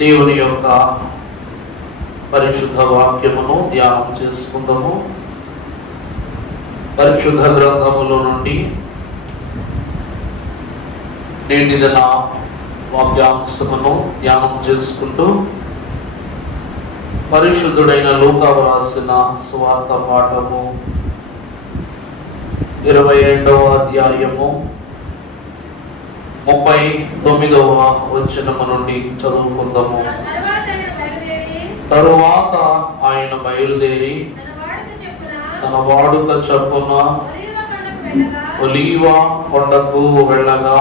దేవుని యొక్క పరిశుద్ధ వాక్యమును ధ్యానం చేసుకుందాము. పరిశుద్ధ గ్రంథములో నుండి నేటి దిన వాక్యాంశమును ధ్యానం చేసుకుంటూ పరిశుద్ధుడైన లూకా వ్రాసిన సువార్త పాఠము 22వ అధ్యాయము 39వ వచనము నుండి చదువుకుందాము. తరువాత ఆయన బయలుదేరి తన వాడుక చొప్పున ఒలీవ కొండకు వెళ్ళగా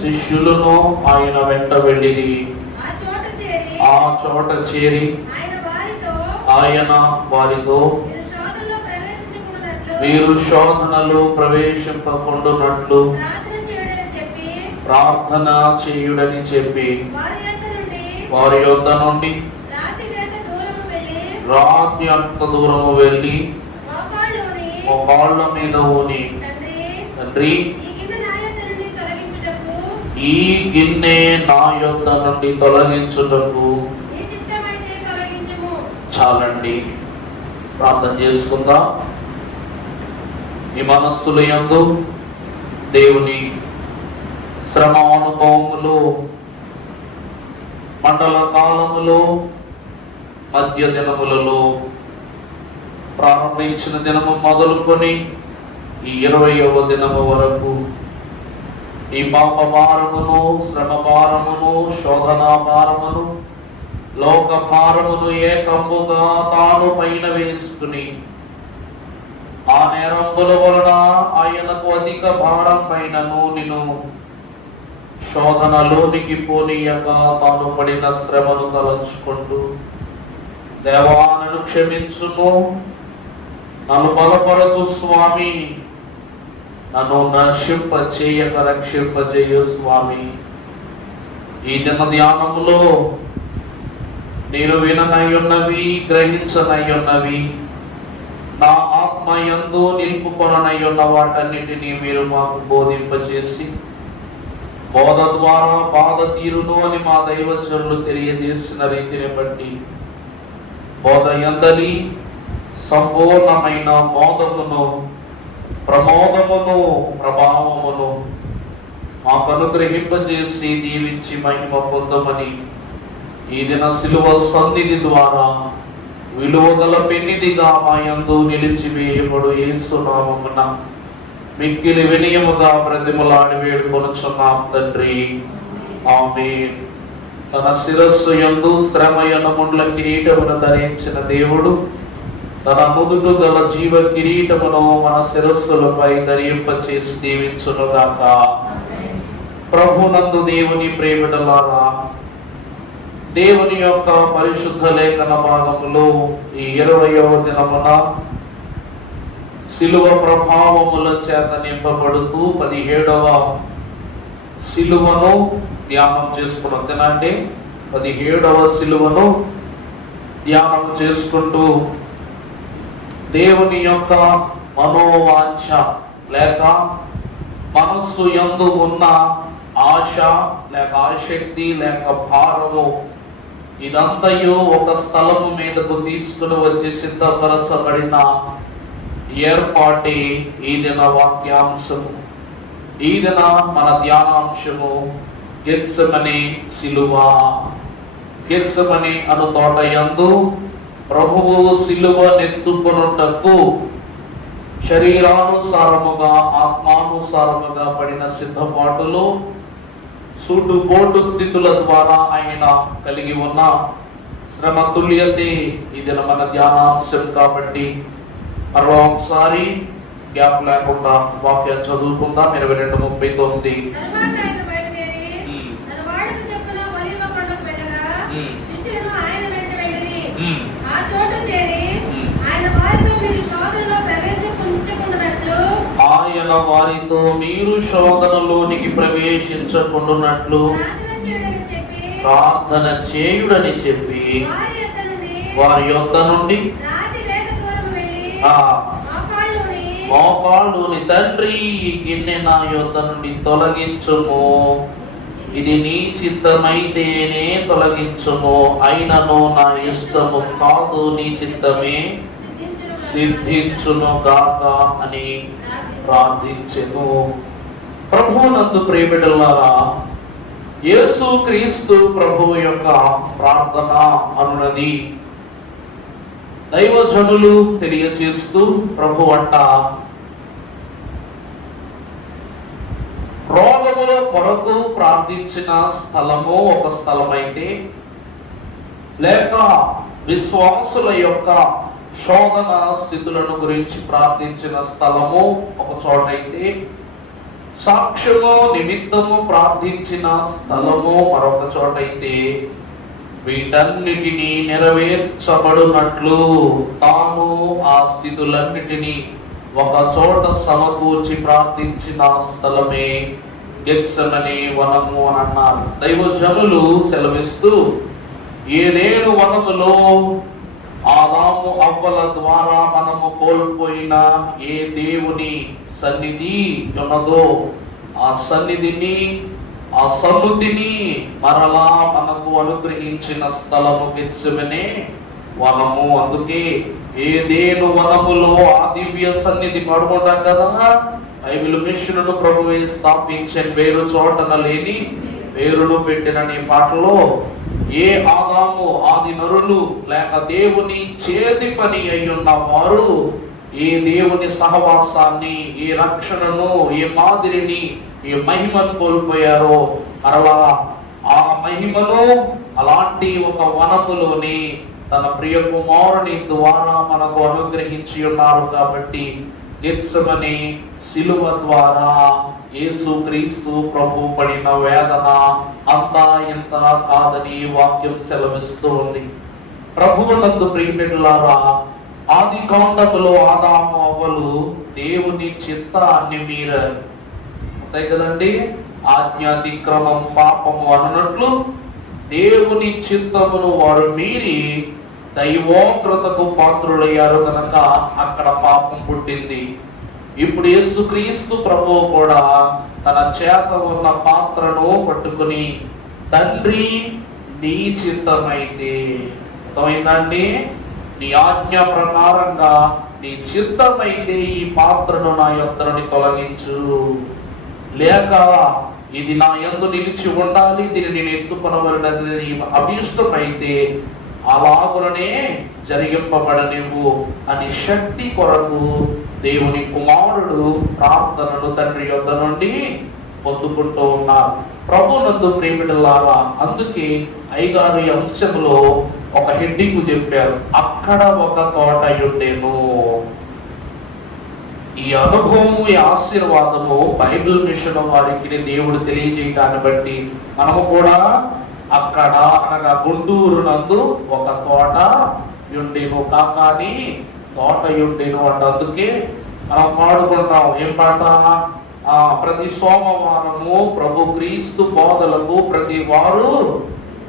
శిష్యులను ఆయన వెంట వెళ్ళిరి. ఆ చోట చేరి ఆయన వారితో, మీరు శోధనలో ప్రవేశింపకుండునట్లు ప్రార్థన చేయుడని చెప్పి వారి యొద్ద నుండి రాత్రి అంత దూరము వెళ్ళి మోకాళ్ళ మీద ఊని, తండ్రి, ఈ గిన్నె నా యొద్ద నుండి తొలగించుటకు చాలండి. ప్రార్థన చేసుకుందాం. ఈ మనస్సుల యందు దేవుని శ్రమ అనుభవములు, మండల కాలములో, మధ్య దినములలో ప్రారంభించిన దినము మొదలుకొని ఈ 20వ దినము వరకు ఈ పాప భారమును, శ్రమ భారమును, శోధనా భారమును, లోక భారమును ఏకముగా తాను పైన వేసుకుని ఆ నేరముల వలన ఆయనకు అధిక భారం పైనను నిన్ను శోధనలోనికి పోనీయక తాను పడిన శ్రమను తలంచుకుంటూ, దేవా నన్ను క్షమించుము, నన్ను బలపరచు స్వామి, నన్ను నశింప చేయక రక్షింపజేయు స్వామి. ఈ దిన ధ్యానములో నేను విననయ్యున్నవి, గ్రహించనయ్యున్నవి, నా ఆత్మ యందు నిలుపుకొననయ్యున్న వాటన్నిటినీ మీరు మాకు బోధింపచేసి బోధ ద్వారా బాధ తీరును అని మా దైవజనులు తెలియజేసిన రీతిని బట్టి బోధ యందలి సంపూర్ణమైన మోదమును, ప్రమోదమును, ప్రభావమును మాకు అనుగ్రహింపజేసి దీవించి మహిమ పొందమని ఈ దిన శిలువ సన్నిధి ద్వారా విలువగల పెన్నిదిగా మా యందు నిలిచివేయబడు యేసు నామమున మిక్కిలి వినయముగా బ్రతిమలాడి వేడుకొనుచున్నాం తండ్రి, ఆమేన్. తన శిరస్సు యందు శ్రమయన ముండ్ల కిరీటమును ధరించిన దేవుడు తన నుదుట గల జీవ కిరీటమును మన శిరస్సులపై ధరింపచేసి దీవించునుగాక. ప్రభునందు దేవుని ప్రేమిడలారా, దేవుని యొక్క పరిశుద్ధ లేఖన భాగములో ఈ 20వ దినమున శిలువ ప్రభావముల చేత నింపబడుతూ 17వ శిలువను ధ్యానం చేసుకున్నాం. తినండి, 17వ శిలువను ధ్యానం చేసుకుంటూ దేవుని యొక్క మనోవాంఛ లేక మనస్సు యందు ఉన్న ఆశ లేక ఆసక్తి లేక భారము ఇదంతయు ఒక స్థలము మీదకు తీసుకుని వచ్చి సిద్ధపరచబడిన ఏర్పాటి ఈ దిన వాక్యాంశము. ఈ దిన మన ధ్యానాంశము గెత్సెమనే సిలువ. గెత్సెమనే అను తోట యందు ప్రభువు సిలువ నెత్తుకొనుటకు శరీరానుసారముగా ఆత్మానుసారముగా పడిన సిద్ధపాటులో సూటుపోటు స్థితుల ద్వారా ఆయన కలిగి ఉన్న శ్రమ తుల్యతే ఈ దిన మన ధ్యానాంశం. కాబట్టి మరో ఒకసారి గ్యాప్ లేకుండా వాక్యం చదువుకుందాం. 22:39. ఆయన వారితో మీరు శోధనలోనికి ప్రవేశించకుండునట్లు ప్రార్థన చేయుడని చెప్పి వారి యొద్ద నుండి మోకాళ్ళుని, తండ్రి, ఈ గిన్నె నా యొద్ద నుండి తొలగించుము, ఇది నీ చిత్తమైతేనే తొలగించుము, అయినను నా ఇష్టము కాదు, నీ చిత్తమే సిద్ధించును గాక అని ప్రార్థించెను. ప్రభువునందు ప్రియబిడ్డలారా, యేసు క్రీస్తు ప్రభువు యొక్క ప్రార్థన అనున్నది దైవజనులు తెలియచేస్తూ ప్రభు అంట రోగముల కొరకు ప్రార్థించిన స్థలము ఒక స్థలమైతే, లేక విశ్వాసుల యొక్క శోధన స్థితులను గురించి ప్రార్థించిన స్థలము ఒక చోటైతే, సాక్ష్యము నిమిత్తము ప్రార్థించిన స్థలము మరొక చోటైతే, వీటన్నిటినీ నెరవేర్చబడినట్లు తాను ఆ స్థితులన్నిటినీ ఒక చోట సమకూర్చి ప్రార్థించిన స్థలమే గెత్సెమనే వనము అని అన్నారు. దైవజనులు సెలవిస్తూ, ఏదేను వనములో ఆదాము అవ్వల ద్వారా మనము కోల్పోయిన ఏ దేవుని సన్నిధి ఉన్నదో ఆ సన్నిధిని, ఆ సన్నిధిని మరలా మనకు అనుగ్రహించిన స్థలము గెత్సెమనే వనము. అందుకే ఏదేను వనములో ఆ దివ్య సన్నిధి పడుకుంటాం కదా. బైబిల్ మిషన్ను ప్రభువే స్థాపించని, వేరు చోటన లేని వేరును పెట్టినని పాటలో ఏ ఆదాము ఆది నరులు లేక దేవుని చేతి పని అయ్యున్న వారు ఏ దేవుని సహవాసాన్ని, ఏ రక్షణను, ఏ మాదిరిని, ఏ మహిమను కోల్పోయారో మరలా ఆ మహిమను అలాంటి ఒక వనములోని తన ప్రియ కుమారుని ద్వారా మనకు అనుగ్రహించి ఉన్నారు. కాబట్టి గెత్సెమనే సిలువ ద్వారా యేసు క్రీస్తు ప్రభు పడిన వేదన అంతా ఇంత కాదని వాక్యం సెలవిస్తూ ఉంది. ప్రభువునందు ప్రియబిడ్డలారా, ఆది కాండములో ఆదాము అవ్వలు దేవుని చిత్తాన్ని మీరారు. అంతే కదండి, ఆజ్ఞాతిక్రమం పాపము అన్నట్లు దేవుని చిత్తమును వారు మీరి దైవోగ్రతకు పాత్రులయ్యారు కనుక అక్కడ పాపం పుట్టింది. ఇప్పుడు యేసుక్రీస్తు ప్రభువు కూడా తన చేత ఉన్న పాత్రను పట్టుకుని, తండ్రి నీ చిత్తమైతే, అర్థమైందండి, నీ ఆజ్ఞ ప్రకారంగా నీ చిత్తమైతే ఈ పాత్రను నా యొద్దను తొలగించు, లేక ఇది నా యందు నిలిచి ఉండాలి, దీన్ని నేను ఎత్తుకొనవలనది నీ అభీష్టమైతే అలాగులనే జరిగింపబడనివ్వు అని శక్తి కొరకు దేవుని కుమారుడు ప్రార్థనను తండ్రి యొద్ద నుండి పొందుకుంటూ ఉన్నారు. ప్రభునందు ప్రియబిడ్డలారా, అందుకే అయ్యగారు ఈ అంశంలో ఒక హెడ్డింగ్ చెప్పారు, అక్కడ ఒక తోట ఉండెను. ఈ అనుభవము, ఈ ఆశీర్వాదము బైబిల్ మిషన్ వారికి దేవుడు తెలియజేయటాన్ని బట్టి మనము కూడా అక్కడ అనగా గుంటూరు నందు ఒక తోట ఉండెను, కాకాని తోట ఉండెను అంటే అందుకే మనం పాడుకుంటాం. ఏం పాట? ప్రతి సోమవారము ప్రభు క్రీస్తు బోధలకు ప్రతి వారు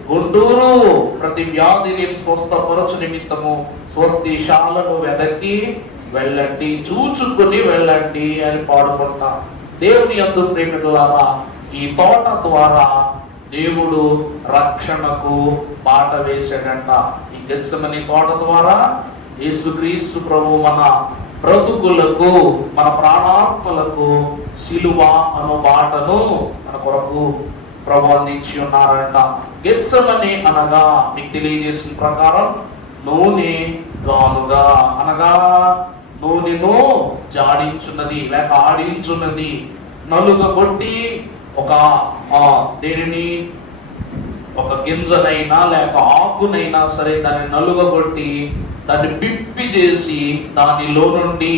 గుంటూరు ప్రతి వ్యాధిని స్వస్థపరచు నిమిత్తము స్వస్తిశాలను వెదకి వెళ్ళండి, చూచుకుని వెళ్ళండి అని పాడుకుంటాం. దేవుని యందు ప్రేమికులారా, ఈ తోట ద్వారా దేవుడు రక్షణకు బాట వేశాడంట. ఈ గెత్సెమనే తోట ద్వారా యేసుక్రీస్తు ప్రభు మన బ్రతుకులకు, మన ప్రాణాత్మలకు సిలువ అను బాటను మన కొరకు ప్రభు అందించి ఉన్నారంట. గెత్సెమనే అనగా మీకు తెలియజేసిన ప్రకారం నూనె గానుగా, అనగా నూనెను జాడించున్నది లేక ఆడించున్నది. నలుగ కొట్టి ఒక దేనిని, ఒక గింజనైనా లేక ఆకునైనా సరే దాన్ని నలుగగొట్టి దాన్ని పిప్పి చేసి దానిలో నుండి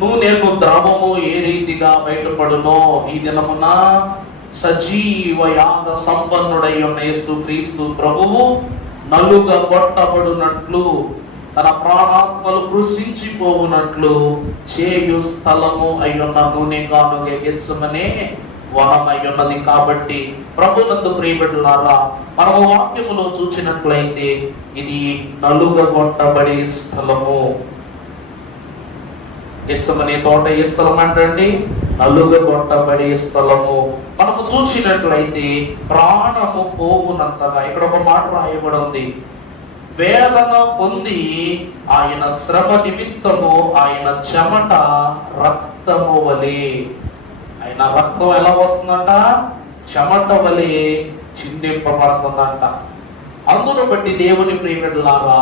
నూనెను ద్రవము ఏ రీతిగా బయటపడునో ఈ దినమున సజీవ యాగ సంపన్నుడై ఉన్న యేసుక్రీస్తు ప్రభువు నలుగ కొట్టబడినట్లు, తన ప్రాణాత్మలు కృషించిపోవునట్లు చేయు స్థలము అయ్యున్న నూనె గానుగ గెత్సెమనే వనమై ఉన్నది. కాబట్టి ప్రభునందు ప్రియబిడ్డలారా, మనము వాక్యములో చూచినట్లయితే ఇది నలుగగొట్టబడే స్థలము. గెత్సెమనే తోట ఏ స్థలం అంటండి? నలుగగొట్టబడే స్థలము. మనము చూసినట్లయితే ప్రాణము పోగునంతగా, ఇక్కడ ఒక మాట రాయబడి ఉంది, వేదన పొంది ఆయన శ్రమ నిమిత్తము ఆయన చెమట రక్తము వలె, ఆయన రక్తం ఎలా వస్తుందంట? చెమట వలె చిందింపబడుతుందంట. అందును బట్టి దేవుని ప్రియమిట్లారా,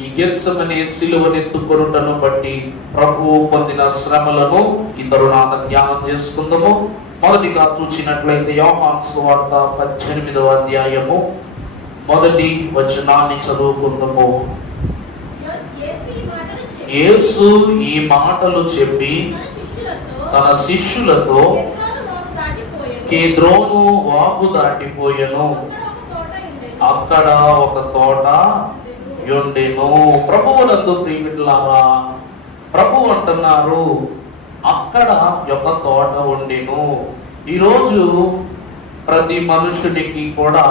ఈ గెత్సెమనే సిలువనెత్తుకొనుటను బట్టి ప్రభువు పొందిన శ్రమలను ఈ తరుణాన ధ్యానం చేసుకుందాము. మొదటిగా చూసినట్లయితే యోహాను సువార్త 18వ అధ్యాయము మొదటి వచనాన్ని చదువుకుందాము. యేసు ఈ మాటలు చెప్పి తన శిష్యులతో కేద్రోను వాగు దాటిపోయెను. అక్కడ ఒక తోట ఉండెను. ప్రభువునందు ప్రియమిట్లారా, ప్రభు అంటున్నారు అక్కడ ఒక తోట ఉండెను. ఈరోజు ప్రతి మనుషుడికి కూడా,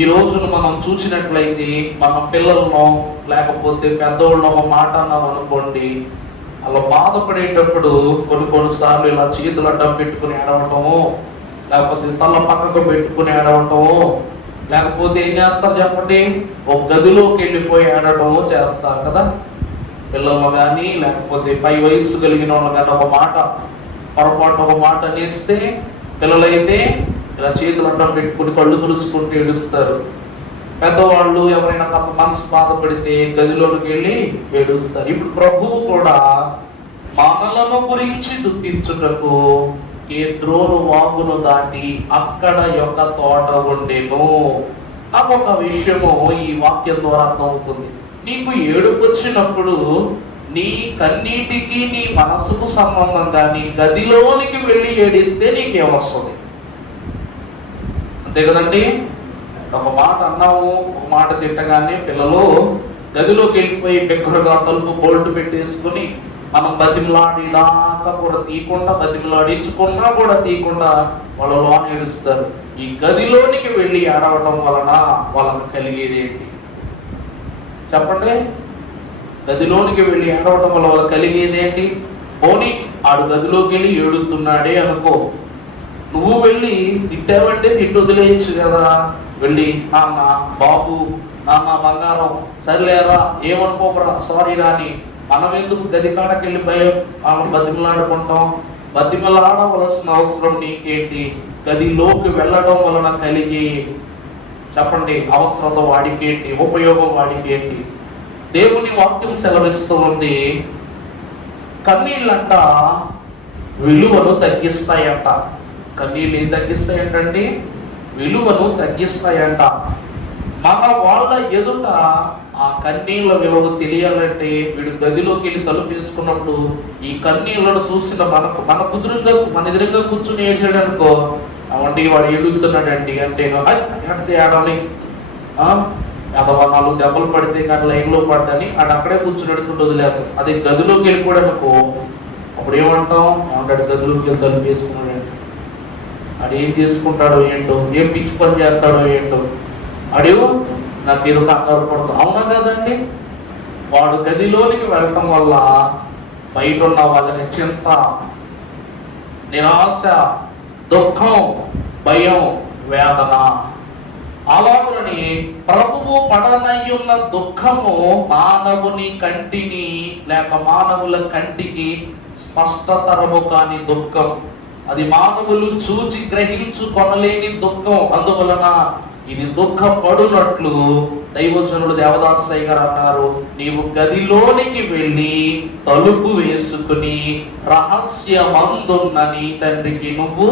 ఈ రోజును మనం చూసినట్లయితే మన పిల్లలను లేకపోతే పెద్దోళ్ళను ఒక మాట అన్నాం అనుకోండి, అలా బాధపడేటప్పుడు కొన్నిసార్లు ఇలా చేతులు అడ్డం పెట్టుకుని ఏడవటము, లేకపోతే తల పక్కకు పెట్టుకుని ఏడవటము, లేకపోతే ఏం చేస్తారు చెప్పండి, ఒక గదిలోకి వెళ్ళిపోయి ఏడటము చేస్తారు కదా. పిల్లలు కానీ లేకపోతే పై వయస్సు కలిగిన వాళ్ళు కానీ ఒక మాట పొరపాటు ఒక మాట అనేస్తే పిల్లలైతే ఇలా చేతులు అడ్డం పెట్టుకుని కళ్ళు తుడుచుకుంటూ ఏడుస్తారు. పెద్దవాళ్ళు ఎవరైనా తమ మనసు బాధపడితే గదిలోకి వెళ్ళి ఏడుస్తారు. ఇప్పుడు ప్రభువు కూడా మనలను గురించి దుఃఖించుటకు కేద్రోను వాగును దాటి అక్కడ యొక్క తోట ఉండెను. నాకు ఒక విషయము ఈ వాక్యం ద్వారా అర్థమవుతుంది. నీకు ఏడుపు వచ్చినప్పుడు నీ కన్నీటికి నీ మనసుకు సంబంధం కానీ గదిలోనికి వెళ్ళి ఏడిస్తే నీకేమొస్తుంది? అంతే కదండి. ఒక మాట అన్నాము, ఒక మాట తిట్టగానే పిల్లలు గదిలోకి వెళ్ళిపోయి బిగ్గరగా తలుపు బోల్ట్ పెట్టేసుకుని మనం బతిమలాడి దాకా కూడా తీయకుండా, బతిమలాడించుకున్నా కూడా తీయకుండా వాళ్ళ లోన ఏడుస్తారు. ఈ గదిలోనికి వెళ్ళి ఏడవటం వలన వాళ్ళకి కలిగేది ఏంటి చెప్పండి? గదిలోనికి వెళ్ళి ఏడవటం వల్ల వాళ్ళకి కలిగేది ఏంటి? పోనీ ఆడు గదిలోకి వెళ్ళి ఏడుతున్నాడే అనుకో, నువ్వు వెళ్ళి తిట్టావంటే తిట్టు వదిలేయచ్చు కదా. వెళ్ళి నాన్న, బాబు, నాన్న బంగారం, సరిలేరా, ఏమనుకోకరా, సారీ రాని, మనం ఎందుకు గది కాడకెళ్ళి బతిమలాడుకుంటాం? బతిమలాడవలసిన అవసరం నీకేంటి? గదిలోకి వెళ్ళడం వలన కలిగి చెప్పండి అవసరత వాడికేంటి, ఉపయోగం వాడికేంటి? దేవుని వాక్యం సెలవిస్తూ ఉంది, కన్నీళ్ళంట విలువను తగ్గిస్తాయంట. కన్నీళ్ళు ఏం తగ్గిస్తాయంటండి? విలువను తగ్గిస్తాయంట. మన వాళ్ళ ఎదుట ఆ కన్నీళ్ళ విలువ తెలియాలంటే వీడు గదిలోకి వెళ్ళి తలుపు వేసుకున్నప్పుడు ఈ కన్నీళ్లను చూసిన మన కుదురుగా మన ఎదురుగా కూర్చుని ఏడ్చాడు అనుకో, అవండి వాడు ఎడుగుతున్నాడండి అంటే అంటే ఆడాలి, అదవా 4 దెబ్బలు పడితే కానీ లైన్లో పడ్డని ఆడు అక్కడే కూర్చుని ఎడుకుంటూ వదిలేదు. అదే గదిలోకి వెళ్ళిపోయాడు అనుకో, అప్పుడు ఏమంటాం? ఏమంటాడు? గదిలోకి వెళ్ళి తలుపు వేసుకున్నాడు, ఆడు ఏం చేసుకుంటాడో ఏంటో, ఏం పిచ్చి పని చేస్తాడో ఏంటో, అడిగు నాకు ఏదో కంగారు పడుతుంది. అవునా కదండి? వాడు గదిలోనికి వెళ్ళటం వల్ల బయట ఉన్న వాళ్ళకి చింత, నిరాశ, దుఃఖం, భయం, వేదన. అలాగని ప్రభువు పడనయ్యున్న దుఃఖము మానవుని కంటిని లేక మానవుల కంటికి స్పష్టతరము కాని దుఃఖం. అది మానవులు చూచి గ్రహించుకొనలేని దుఃఖం. అందువలన ఇది దుఃఖపడునట్లు దైవజనుడు దేవదాసయ్య గారు అన్నారు, నీవు గదిలోనికి వెళ్ళి తలుపు వేసుకుని రహస్యమందున్న నీ తండ్రికి నువ్వు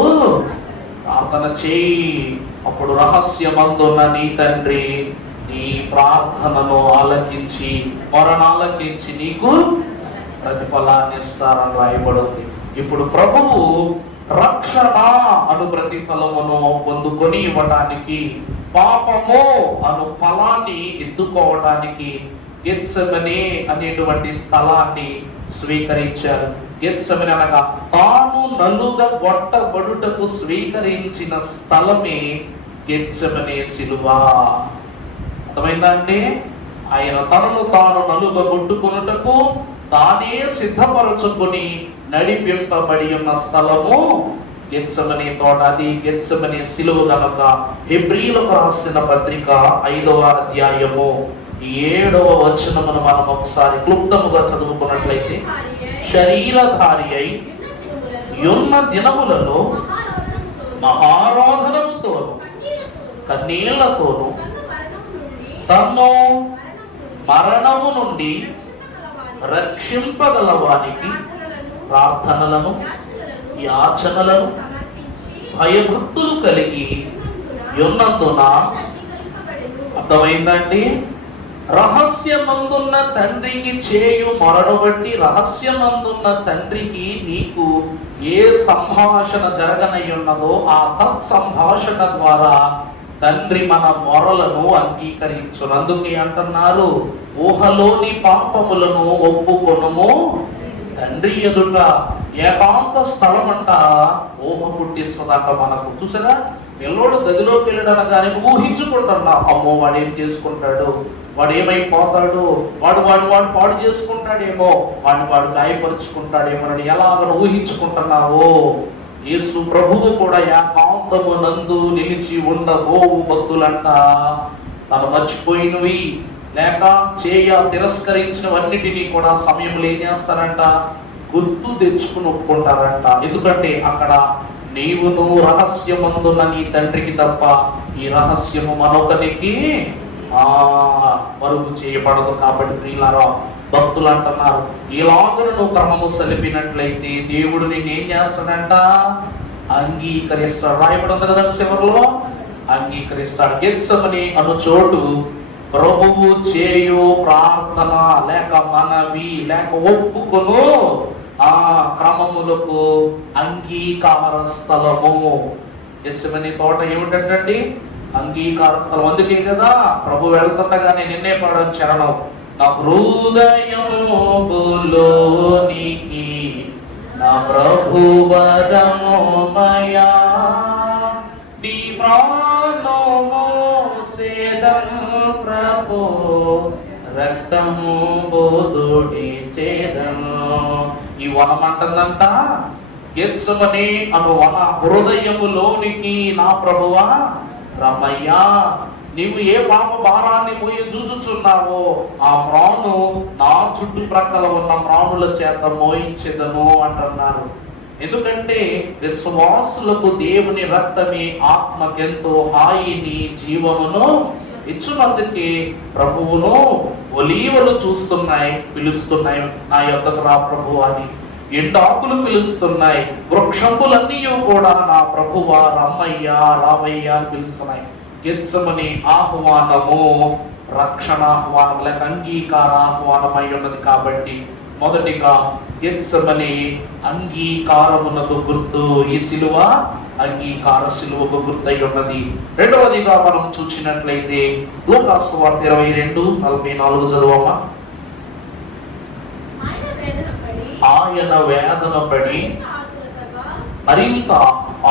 ప్రార్థన చేయి. అప్పుడు రహస్యమందున్న నీ తండ్రి నీ ప్రార్థనను ఆలకించి మొరనాలకించి నీకు ప్రతిఫలాన్ని ఇస్తారని రాయబడింది. ఇప్పుడు ప్రభువు రక్షణ అను ప్రతిఫలమును పొందుకొని ఇవ్వటానికి, పాపము అను ఫలాన్ని ఎత్తుకోవటానికి గెత్సెమనే అనేటువంటి స్థలాన్ని స్వీకరించారు. గెత్సెమనే అనగా తాను నలుగగొట్టబడుటకు స్వీకరించిన స్థలమే గెత్సెమనే సిలువ. అర్థమైందా అండి? ఆయన తనను తాను నలుగగొట్టుకొనుటకు తానే సిద్ధపరచుకొని నడిపింపబడి ఉన్న స్థలము గెత్సెమనే తోట. అది గెత్సెమనే సిలువ గనుక హెబ్రీయులకు రాసిన పత్రిక 5వ అధ్యాయము 7వ వచనమును మనం ఒకసారి క్లుప్తముగా చదువుకున్నట్లయితే, శరీరధారి అయి ఉన్న దినములలో మహారోధనముతోను కన్నీళ్లతోను తన్ను మరణము నుండి రక్షింపగలవానికి ప్రార్థనలను యాచనలను భయభక్తులు కలిగి ఉన్నందున. అర్థమైందండి? రహస్యమందున్న తండ్రికి చేయు మొరను బట్టి, రహస్యమందున్న తండ్రికి నీకు ఏ సంభాషణ జరగనయ్యున్నదో ఆ తత్సంభాషణ ద్వారా తండ్రి మన మొరలను అంగీకరించును. అందుకే అంటున్నారు, ఊహలోని పాపములను ఒప్పుకొనుము తండ్రి ఎదుట. ఏకాంత స్థలం అంట ఊహ పుట్టిస్తుందంట మనకు. చూసారా, పిల్లోడు గదిలోకి వెళ్ళడానికి కానీ ఊహించుకుంటున్నా, అమ్మో వాడు ఏం చేసుకుంటాడు, వాడు ఏమైపోతాడు, వాడు పాడు చేసుకుంటాడేమో, వాడు గాయపరుచుకుంటాడేమో అని ఎలాగను ఊహించుకుంటున్నావో, యేసు ప్రభువు కూడా ఏకాంతము నందు నిలిచి ఉండబోవు భక్తులంట తను మర్చిపోయినవి లేక తిరస్కరించినవన్నిటినీ కూడా సమయంలో ఏం చేస్తారంట, గుర్తు తెచ్చుకుని ఒప్పుకుంటారంట. ఎందుకంటే అక్కడ నీవును రహస్యమందున్న నీ తండ్రికి తప్ప ఈ రహస్యము మరొకరికి మరుగు చేయబడదు. కాబట్టి ప్రియులారా, భక్తులు అంటున్నారు, ఇలాగను నువ్వు క్రమము సలిపినట్లయితే దేవుడు నిన్ను ఏం చేస్తాడంట, అంగీకరిస్తాడు. రాయబడి ఉంది కదా చివరిలో, అంగీకరిస్తాడు. గెత్సెమనే అను చోటు ప్రభువు చేయు ప్రార్థన లేక మనవి లేక ఒప్పుకొను ఆ క్రమములకు అంగీకార స్థలము. గెత్సెమనే తోట ఏమిటండి, అంగీకార స్థలం. అందుకే కదా ప్రభు వెళ్తుండగానే నిన్నే పాడని చరణం, నా హృదయములోనికి నా ప్రభువరమోమయా నీ ప్రాణము సేదం ప్రభు రక్తము బోధుడి చేదను. ఈ వనం అంటుందంట, గెత్సెమనే అను వన హృదయములోనికి నా ప్రభువా రమయ్యా, నీవు ఏ పాప భారాన్ని మోయి జూచుచున్నావో ఆ మ్రాను నా చుట్టుప్రక్కల ఉన్న మ్రానుల చేత మోయించెదను అంటున్నారు. ఎందుకంటే విశ్వాసులకు దేవుని రక్తమే ఆత్మకెంతో హాయిని జీవమును ఇచ్చునందుకే ప్రభువును ఒలీవలు చూస్తున్నాయి, పిలుస్తున్నాయి, నా యొద్దకు రా ప్రభు అని. ఎండాకులు పిలుస్తున్నాయి, వృక్షములన్నీ కూడా నా ప్రభువా రమ్మయ్యా రావయ్యా అని పిలుస్తున్నాయి. గెత్సెమనే ఆహ్వానము రక్షణాహ్వానం లేక అంగీకార ఆహ్వానమై ఉన్నది. కాబట్టి మొదటిగా గెత్సెమనే అంగీకారమునకు గుర్తు, ఈ సిలువ అంగీకార సిలువకు గుర్తై ఉన్నది. రెండవదిగా మనం చూసినట్లయితే లూకాసు వార్త 22:44 చదువమ్మా. ఆయన వేదన పడి మరింత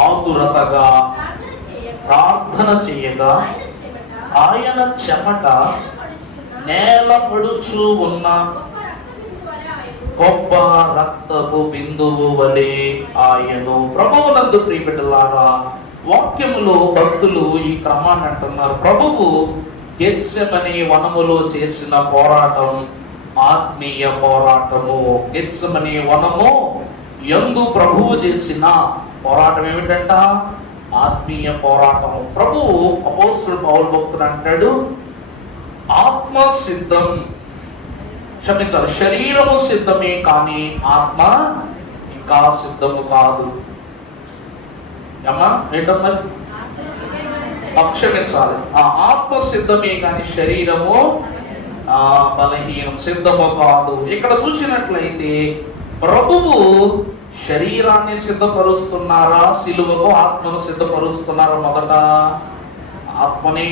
ఆతురతగా ప్రార్థన చేయగా ఆయన చెమట నేల పడుచు ఉన్న గొప్ప రక్తపు బిందువు వలె ఆయను. ప్రభువునందు ప్రియబిడ్డలారా, వాక్యములో భక్తులు ఈ క్రమాన్ని అంటున్నారు. ప్రభువు గెత్సెమనే వనములో చేసిన పోరాటం ఆత్మీయ పోరాటము. గెత్సెమనే వనము యందు ప్రభువు చేసిన పోరాటం ఏమిటంట, ఆత్మీయ పోరాటము. ప్రభువు అపోస్తలుడు పౌలు భక్తుడు అంటాడు, ఆత్మ సిద్ధం, క్షమించాలి, శరీరము సిద్ధమే కానీ ఆత్మ ఇంకా సిద్ధము కాదు. అమ్మా ఏంటమ్మా, క్షమించాలి, ఆ ఆత్మ సిద్ధమే కానీ శరీరము బలహీనం, సిద్ధము కాదు. ఇక్కడ చూసినట్లయితే ప్రభువు శరీరాన్ని సిద్ధపరుస్తున్నారా, సిలువకు ఆత్మను సిద్ధపరుస్తున్నారా? మొదట ఆత్మని.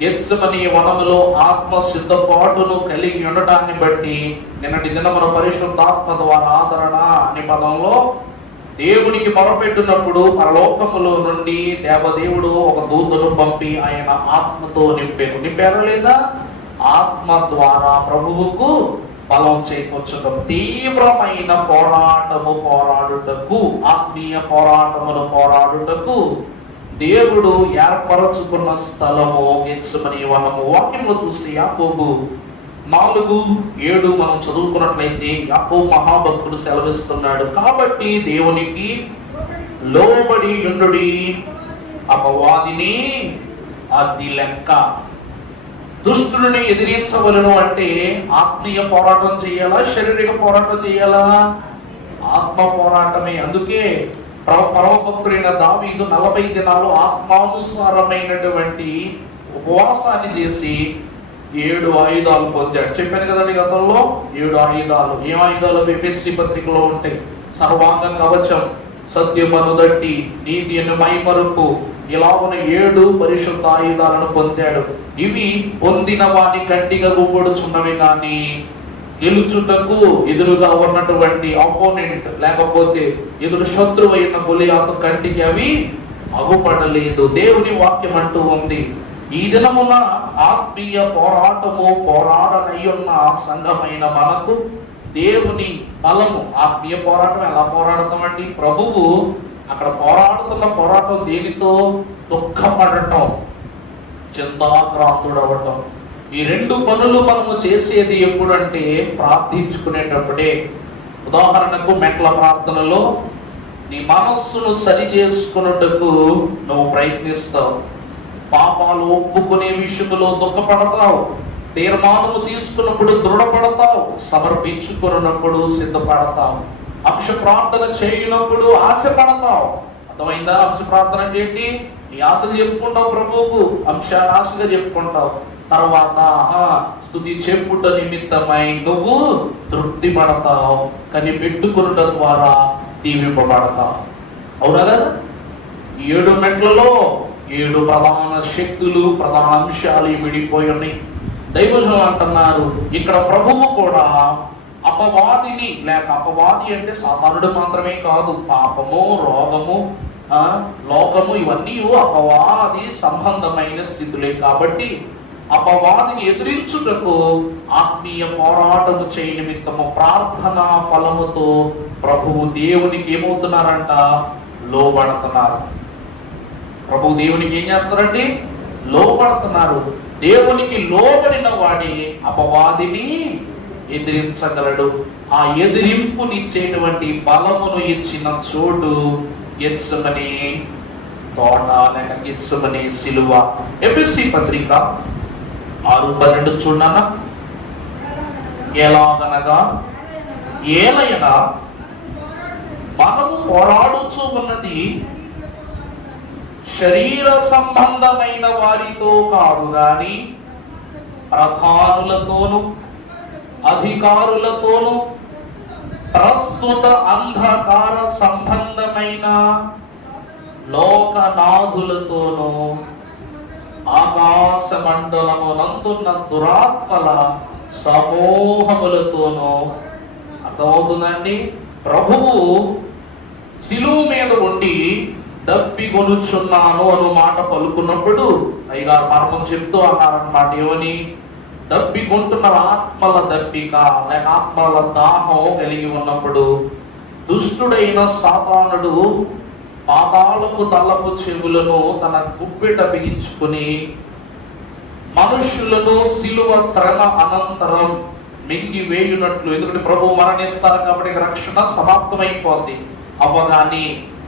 గెత్సెమనే వనములో ఆత్మ సిద్ధపాటును కలిగి ఉండటాన్ని బట్టి నిన్నటి దినమున పరిశుద్ధాత్మ ద్వారా ఆదరణ అనే పదంలో దేవునికి మొరపెట్టినప్పుడు పరలోకములో నుండి దేవదేవుడు ఒక దూతను పంపి ఆయన ఆత్మతో నింపారా లేదా? ఆత్మ ద్వారా ప్రభువుకు బలం చేకూర్చడం, తీవ్రమైన పోరాడుటకు, ఆత్మీయ పోరాడుటకు దేవుడు ఏర్పరచుకున్న స్థలము గెత్సెమనీ వనము. వాక్యంలో చూసి యాకోబు 4:7 మనం చదువుకున్నట్లయితే యాకోబు మహాభక్తుడు సెలవిస్తున్నాడు, కాబట్టి దేవునికి లోబడి ఉండుడి, అపవాదిని అది లెక్క. దుష్టుని ఎదిరించవలను అంటే ఆత్మీయ పోరాటం చేయాలా, శారీరక పోరాటం చేయాలా? ఆత్మ పోరాటమే. అందుకే పరమభక్తుడైన దావీదు 40 దినాలు ఆత్మానుసారమైనటువంటి ఉపవాసాన్ని చేసి 7 ఆయుధాలు పొందాడు. చెప్పాను కదండి గతంలో, 7 ఆయుధాలు. ఏం ఆయుధాలు? ఎఫెసీ పత్రికలో ఉంటాయి. సర్వాంగ కవచం, సత్యమును దట్టి, నీతి అను మైమరుపు, ఇలాగున 7 పరిశుద్ధ ఆయుధాలను పొందాడు. ఇవి పొందిన వాని కంటిగా గుప్పొడుచున్నవి, కానీ గెలుచుటకు ఎదురుగా ఉన్నటువంటి ఆపోనెంట్ లేకపోతే ఎదురు శత్రువు అయిన గొలియాతు కంటికి అవి అగుపడలేదు. దేవుని వాక్యం అంటూ ఉంది, ఈ దినమున ఆత్మీయ పోరాడనయ్యున్న సంఘమైన మనకు దేవుని బలము. ఆత్మీయ పోరాటం ఎలా పోరాడతామండి? ప్రభువు అక్కడ పోరాడుతున్న పోరాటం దేనితో? దుఃఖపడటం, చింతాక్రాంతుడవటం. ఈ 2 పనులు మనము చేసేది ఎప్పుడంటే ప్రార్థించుకునేటప్పుడే. ఉదాహరణకు మెట్ల ప్రార్థనలో నీ మనస్సును సరి చేసుకున్నట్టుకు నువ్వు ప్రయత్నిస్తావు, పాపాలు ఒప్పుకునే విషయంలో దుఃఖపడతావు, తీర్మానము తీసుకున్నప్పుడు దృఢపడతావు, సమర్పించుకున్నప్పుడు సిద్ధపడతావు, అంశ ప్రార్థన చేయనప్పుడు ఆశపడతావు. అర్థమైందా? అంశ ప్రార్థన అంటే ఏంటి? ఈ ఆశలు చెప్పుకుంటావు ప్రభువుకు, అంశాన్ని ఆశగా చెప్పుకుంటావు. తర్వాత స్తుతి చెప్పుట నిమిత్తమై నువ్వు తృప్తి పడతావు, కనిపెట్టుకునుట ద్వారా దీవింపబడతావు. అవునా కదా? 7 మెట్లలో 7 ప్రధాన శక్తులు, ప్రధాన అంశాలు విడిపోయి ఉన్నాయి. దైవజనులు అంటున్నారు, ఇక్కడ ప్రభువు కూడా అపవాదిని, లేక అపవాది అంటే సాతానుడు మాత్రమే కాదు, పాపము, రోగము, లోకము, ఇవన్నీ అపవాది సంబంధమైన స్థితులే. కాబట్టి అపవాదిని ఎదిరించుటకు ఆత్మీయ పోరాటము చేయ నిమిత్తము ప్రార్థనా ఫలముతో ప్రభువు దేవునికి ఏమవుతున్నారంట? లోబడుతున్నారు. ప్రభువు దేవునికి ఏం చేస్తారండి? లోబడుతున్నారు. దేవునికి లోబడిన వాడే అపవాదిని ఎదిరించగలడు. ఆ ఎదిరింపునిచ్చేటువంటి బలమును ఇచ్చిన చోటు గెత్సెమనీ తోట, లేక గెత్సెమనీ సిలువ. ఎఫెసీ పత్రిక 6:12 చూడన్న. ఎలాగనగా ఏలయనా మనము పోరాడుచు ఉన్నది శరీర సంబంధమైన వారితో కాదు గాని ప్రధానులతోను, అధికారులతోను, ప్రస్తుత అంధకార సంబంధమైన లోకనాథులతోను, ఆకాశ మండలమునందున్న దురాత్మల సమూహములతోనూ. అర్థమవుతుందండి? ప్రభువు శిలువ మీద ఉండి దప్పికొనుచున్నాను అను మాట పలుకున్నప్పుడు అయ్యగారు మర్మం చెప్తూ అన్నారన్నమాట. ఏమని? దప్పికొంటున్న ఆత్మల దప్పిక, లేక ఆత్మల దాహం కలిగి ఉన్నప్పుడు దుష్టుడైన సాతానుడు పాతాళపు తలపు చెవులను తన గుప్పెట బిగించుకుని మనుషులను సిలువ శ్రమ అనంతరం మింగి వేయునట్లు. ఎందుకంటే ప్రభువు మరణిస్తారు కాబట్టి రక్షణ సమాప్తమైపోద్ది. అవ్వగాని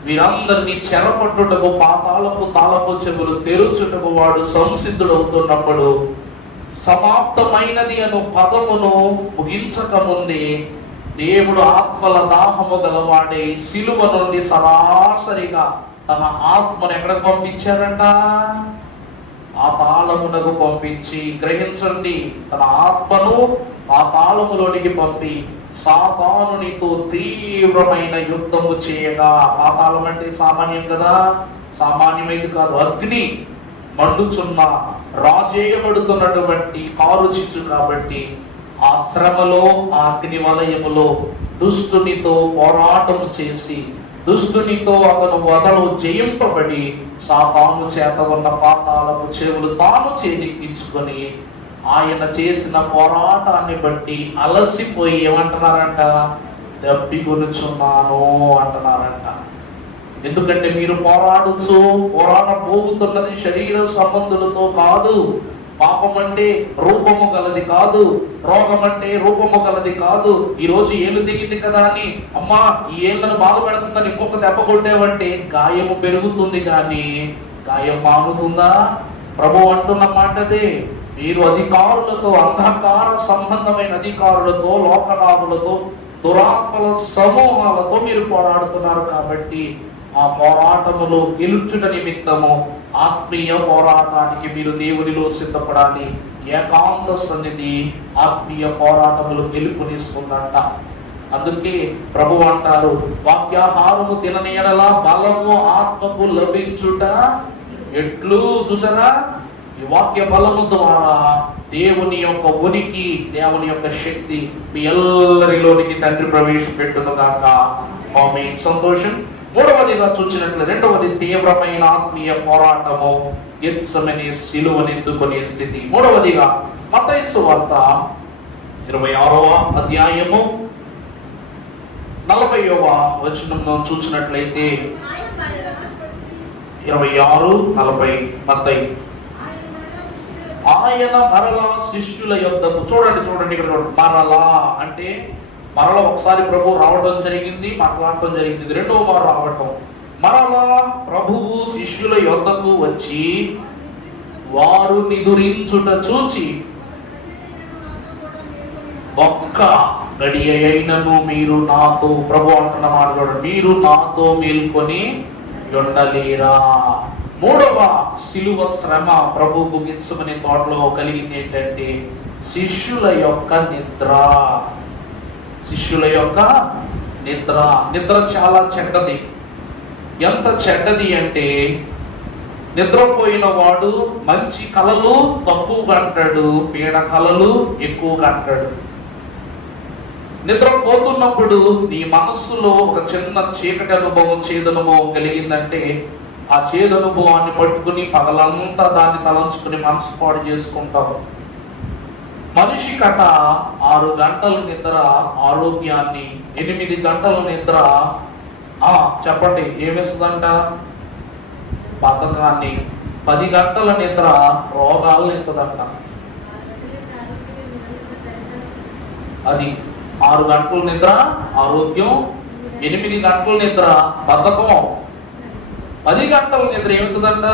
వీరందరినీ చెరపట్టుటకు పాతాళపు తాళపు చెవులు తెరుచుటకు వాడు సంసిద్ధుడవుతున్నప్పుడు సమాప్తమైనది అను పదమును ముగించక ముందే దేవుడు ఆత్మల దాహము గలవాడే సిలువ నుండి సరాసరిగా తన ఆత్మను ఎక్కడికి పంపించారంట? ఆ తాళమునకు పంపించి, గ్రహించండి, తన ఆత్మను ఆ తాళములోనికి పంపి సాతానునితో తీవ్రమైన యుద్ధము చేయగా. పాతాళం అంటే సామాన్యం కదా? సామాన్యమైనది కాదు. అగ్ని మండుచున్న, రాజేయబడుతున్నటువంటి కారు చిచ్చు. కాబట్టి ఆ శ్రమలో, ఆ అగ్ని వలయములో దుష్టునితో పోరాటము చేసి దుష్టునితో అతను వదలు జయింపబడి సాతాను చేత ఉన్న పాతాళపు చెవులు తాను చేజిక్కించుకొని ఆయన చేసిన పోరాటాన్ని బట్టి అలసిపోయి ఏమంటున్నారంట? దప్పికొనుచున్నాను అంటున్నారంట. ఎందుకంటే మీరు పోరాడబోతున్నది శరీర సంబంధులతో కాదు. పాపం అంటే రూపము గలది కాదు, రోగం అంటే రూపము గలది కాదు. ఈ రోజు ఏళ్ళు దిగింది కదా అని అమ్మా ఈ ఏళ్ళను బాధ పెడుతుందని ఇంకొక దెబ్బ కొట్టేవంటే గాయము పెరుగుతుంది కానీ గాయం మానుతుందా? ప్రభు అంటున్న మాటదే. మీరు అధికారులతో, అంధకార సంబంధమైన అధికారులతో, లోకనాథులతో, దురాత్మల సమూహాలతో మీరు పోరాడుతున్నారు. కాబట్టి ఆ పోరాటములో గెలుచుట నిమిత్తము ఆత్మీయ పోరాటానికి మీరు దేవునిలో సిద్ధపడాలి. ఏకాంత సన్నిధి ఆత్మీయ పోరాటములు గెలుపునిస్తుందంట. అందుకే ప్రభు అంటారు, వాక్యాహారము తినని యెడల బలము ఆత్మకు లభించుట ఎట్లు. చూసారా, ఈ వాక్య బలము ద్వారా దేవుని యొక్క ఉనికి, దేవుని యొక్క శక్తి మీ ఎల్లరిలోనికి తండ్రి ప్రవేశపెట్టును గాక. ఆమేన్. సంతోషం. మూడవదిగా చూసినట్లు రెండవది తీవ్రమైన ఆత్మీయ పోరాటము, గెత్సెమనే సిలువనెత్తుకునే స్థితి. మూడవదిగా మత్తయి సువార్త 26వ అధ్యాయము 40వ వచనంలో చూసినట్లయితే 26:40 మత్తయి. ఆయన మరలా శిష్యుల యొద్దకు, చూడండి ఇక్కడ మరలా అంటే మరలా ఒకసారి ప్రభు రావడం జరిగింది, మాట్లాడటం జరిగింది. ఇది రెండవ మారు రావటం. మరలా ప్రభువు శిష్యుల యొద్దకు వచ్చి వారు నిదురించుట చూచి ఒక్క గడియ అయినను మీరు నాతో, ప్రభు అంటున్న మాట చూడండి, మీరు నాతో మేల్కొని ఉండలేరా. మూడవ సిలువ శ్రమ ప్రభువుకు గెత్సెమనే తోటలో కలిగింది ఏంటంటే శిష్యుల యొక్క నిద్ర. శిష్యుల యొక్క నిద్ర. నిద్ర చాలా చెడ్డది. ఎంత చెడ్డది అంటే నిద్రపోయిన వాడు మంచి కలలు తక్కువగా అంటాడు, పీడ కలలు ఎక్కువగా అంటాడు. నిద్రపోతున్నప్పుడు నీ మనస్సులో ఒక చిన్న చీకటి అనుభవం, చేదనుభవం కలిగిందంటే ఆ చేదనుభవాన్ని పట్టుకుని పగలంతా దాన్ని తలంచుకుని మనసు పాడు చేసుకుంటావు. మనిషి కట 6 గంటల నిద్ర ఆరోగ్యాన్ని, 8 గంటల నిద్ర చెప్పండి ఏమిస్తుందంట? బద్ధకాన్ని. 10 గంటల నిద్ర రోగాలను ఎత్తదంట. అది 6 గంటల నిద్ర ఆరోగ్యం, 8 గంటల నిద్ర బద్ధకం, 10 గంటల నిద్ర ఏమిటంట?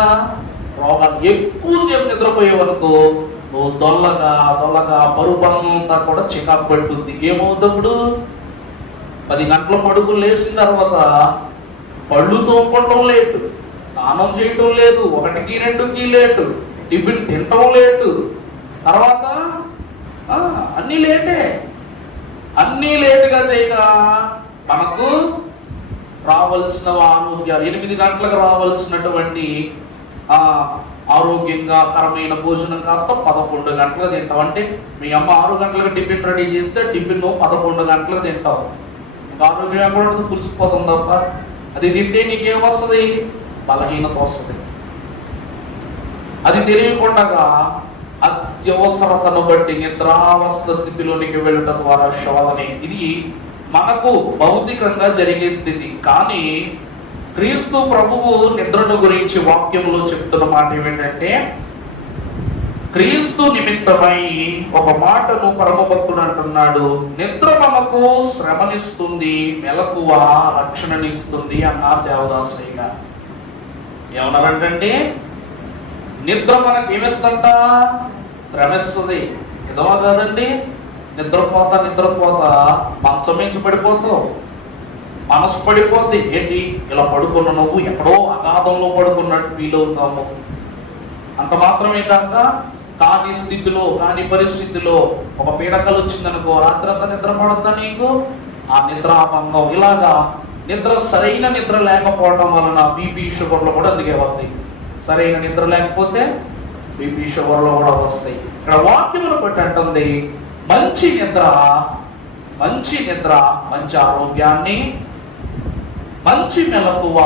రోగాలు. ఎక్కువసేపు నిద్రపోయేవనుకో నువ్వు దొల్లగా పరుపంతా కూడా చికాకు పట్టుద్ది. ఏమవుతప్పుడు 10 గంటల పడుకులు లేచిన తర్వాత పళ్ళు తోముకోవడం లేటు, స్నానం చేయటం లేదు, 1కి 2కి లేటు, టిఫిన్ తినటం లేటు, తర్వాత అన్నీ లేటే. అన్నీ లేటుగా చేయగా మనకు రావాల్సిన ఆరోగ్యాలు 8 గంటలకు రావాల్సినటువంటి ఆరోగ్యంగా కరమైన భోజనం కాస్త 11 గంటలకు తింటావు. అంటే మీ అమ్మ 6 గంటలకు టిఫిన్ రెడీ చేస్తే టిఫిన్ 11 గంటలకు తింటావు. ఆరోగ్యం ఎక్కడ పులిసిపోతుంది తప్ప. అది తింటే నీకేమొస్తుంది? బలహీనత వస్తుంది. అది తెలియకుండా అత్యవసరతను బట్టి నిద్రావస్థ స్థితిలోనికి వెళ్ళటం ద్వారా శోధనే. ఇది మనకు భౌతికంగా జరిగే స్థితి. కానీ క్రీస్తు ప్రభువు నిద్రను గురించి వాక్యంలో చెప్తున్న మాట ఏమిటంటే, క్రీస్తు నిమిత్తమై ఒక మాటను పరమభక్తుడు అంటున్నాడు, నిద్ర మనకు శ్రమనిస్తుంది, మెలకువ రక్షణనిస్తుంది అన్నారు దేవదాసయ్య గారు. ఏమన్నారంటే నిద్ర మనకి ఏమిస్తుందంట? శ్రమిస్తుంది. నిజమా కాదండి? నిద్రపోతా మంచం మించి పడిపోతావు, మనసు పడిపోద్ది. ఏంటి ఇలా పడుకున్న నువ్వు ఎక్కడో అగాధంలో పడుకున్నట్టు ఫీల్ అవుతాము. అంత మాత్రమే కాక కాని స్థితిలో, కాని పరిస్థితిలో ఒక పీడకలు వచ్చిందనుకో, రాత్రి అంతా నిద్ర పడద్దా నీకు? ఆ నిద్రాభంగం. ఇలాగా నిద్ర, సరైన నిద్ర లేకపోవడం వలన బీపీ షుగర్లు కూడా అందుకే వస్తాయి. సరైన నిద్ర లేకపోతే బీపీ షుగర్లు కూడా వస్తాయి. ఇక్కడ వాక్యమును బట్టి అంటుంది మంచి నిద్ర మంచి ఆరోగ్యాన్ని, మంచి మెలకువ,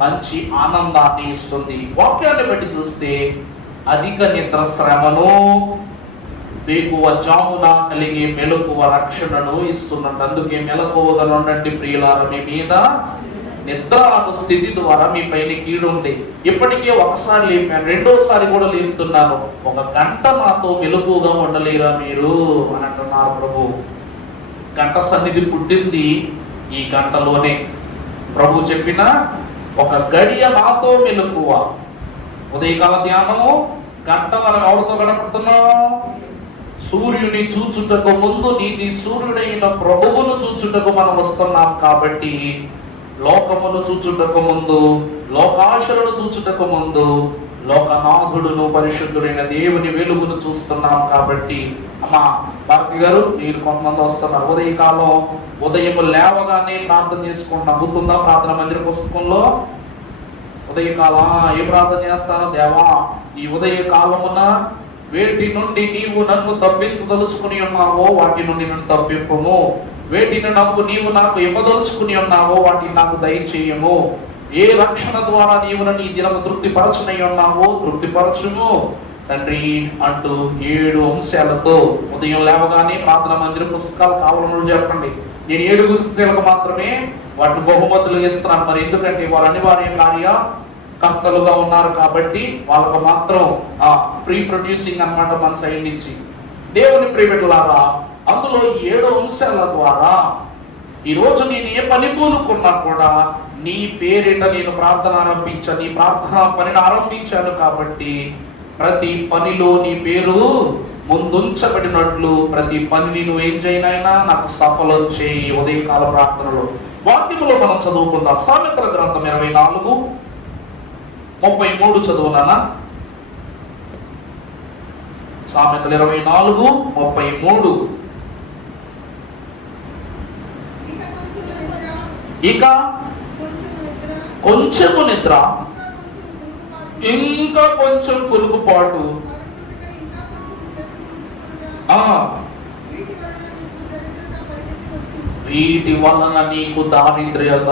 మంచి ఆనందాన్ని ఇస్తుంది. వాక్యాన్ని బట్టి చూస్తే అధిక నిద్ర శ్రమను, వేకువ జామున కలిగే మెలకువ రక్షణను ఇస్తున్నట్టు. అందుకే మెలకువగా ఉండండి ప్రియులారా, మీ మీద నిద్ర అను స్థితి ద్వారా మీ పైన కీడు ఉంది. ఇప్పటికే ఒకసారి లేపాను, రెండోసారి కూడా లేపుతున్నాను. 1 గంట నాతో మెలకువగా ఉండలేరా మీరు అని అంటున్నారు ప్రభు. గంట సన్నిధి పుట్టింది ఈ గంటలోనే. ప్రభు చెప్పిన 1 గడియ నాతో మెలకువ. ఉదయకాల ధ్యానము గంట మనం ఎవరితో గడపడుతున్నాం? సూర్యుని చూచుటకు ముందు నీతి సూర్యుడైన ప్రభువును చూచుటకు మనం వస్తున్నాం. కాబట్టి లోకమును చూచుటకు ముందు, లోకాశలను చూచుటకు ముందు లోకనాథుడును పరిశుద్ధుడైన దేవుని వెలుగును చూస్తున్నాం. కాబట్టి అమ్మా భారతి గారు, మీరు కొంతమంది వస్తున్నారు. ఉదయం లేవగానే ప్రార్థన చేసుకుంటాం. గుర్తుందా ప్రార్థన మందిర పుస్తకంలో? ఉదయకాలం ఏ ప్రార్థన చేస్తానో, దేవా ఈ ఉదయ కాలమున వేటి నుండి నీవు నన్ను తప్పించదలుచుకుని ఉన్నావో వాటి నుండి నన్ను తప్పింపుము. వేటిని నీవు నాకు ఇవ్వదలుచుకుని ఉన్నావో వాటిని నాకు దయచేయము. ఏ రక్షణ ద్వారా నీవు నన్ను ఈ దినము తృప్తిపరచనై ఉన్నావో తృప్తిపరచుము తండ్రి అంటూ 7 అంశాలతో ఉదయం లేవగానే ప్రార్థన మందిర పుస్తకాలు కావాలని చెప్పండి. నేను 7 స్త్రీలకు మాత్రమే వాటిని బహుమతులు ఇస్తున్నాను. మరి ఎందుకంటే వారు అనివార్య కార్యకర్తలుగా ఉన్నారు కాబట్టి వాళ్ళకు మాత్రం ఫ్రీ ప్రొడ్యూసింగ్ అన్నమాట మన సైడ్ నుంచి. దేవుని ప్రియబిడ్డలారా, అందులో 7 అంశాల ద్వారా ఈరోజు నేను ఏ పని పూనుకున్నా కూడా నీ పేరిట నేను ప్రార్థన ఆరంభించాను, నీ ప్రార్థన పనిని ఆరంభించాను. కాబట్టి ప్రతి పనిలో నీ పేరు ముందుంచబడినట్లు ప్రతి పనిని నువ్వు ఏం చేయనైనా నాకు సఫలం చేయి. ఉదయకాల ప్రార్థనలో వాక్యములో మనం చదువుకుందాం. సామెతల గ్రంథం 24:33 చదువునానా? సామెతలు 24:33. ఇక కొంచెము నిద్ర, ఇంకా కొంచెం కులుకుపాటు, వీటి వలన నీకు దారిద్ర్యత.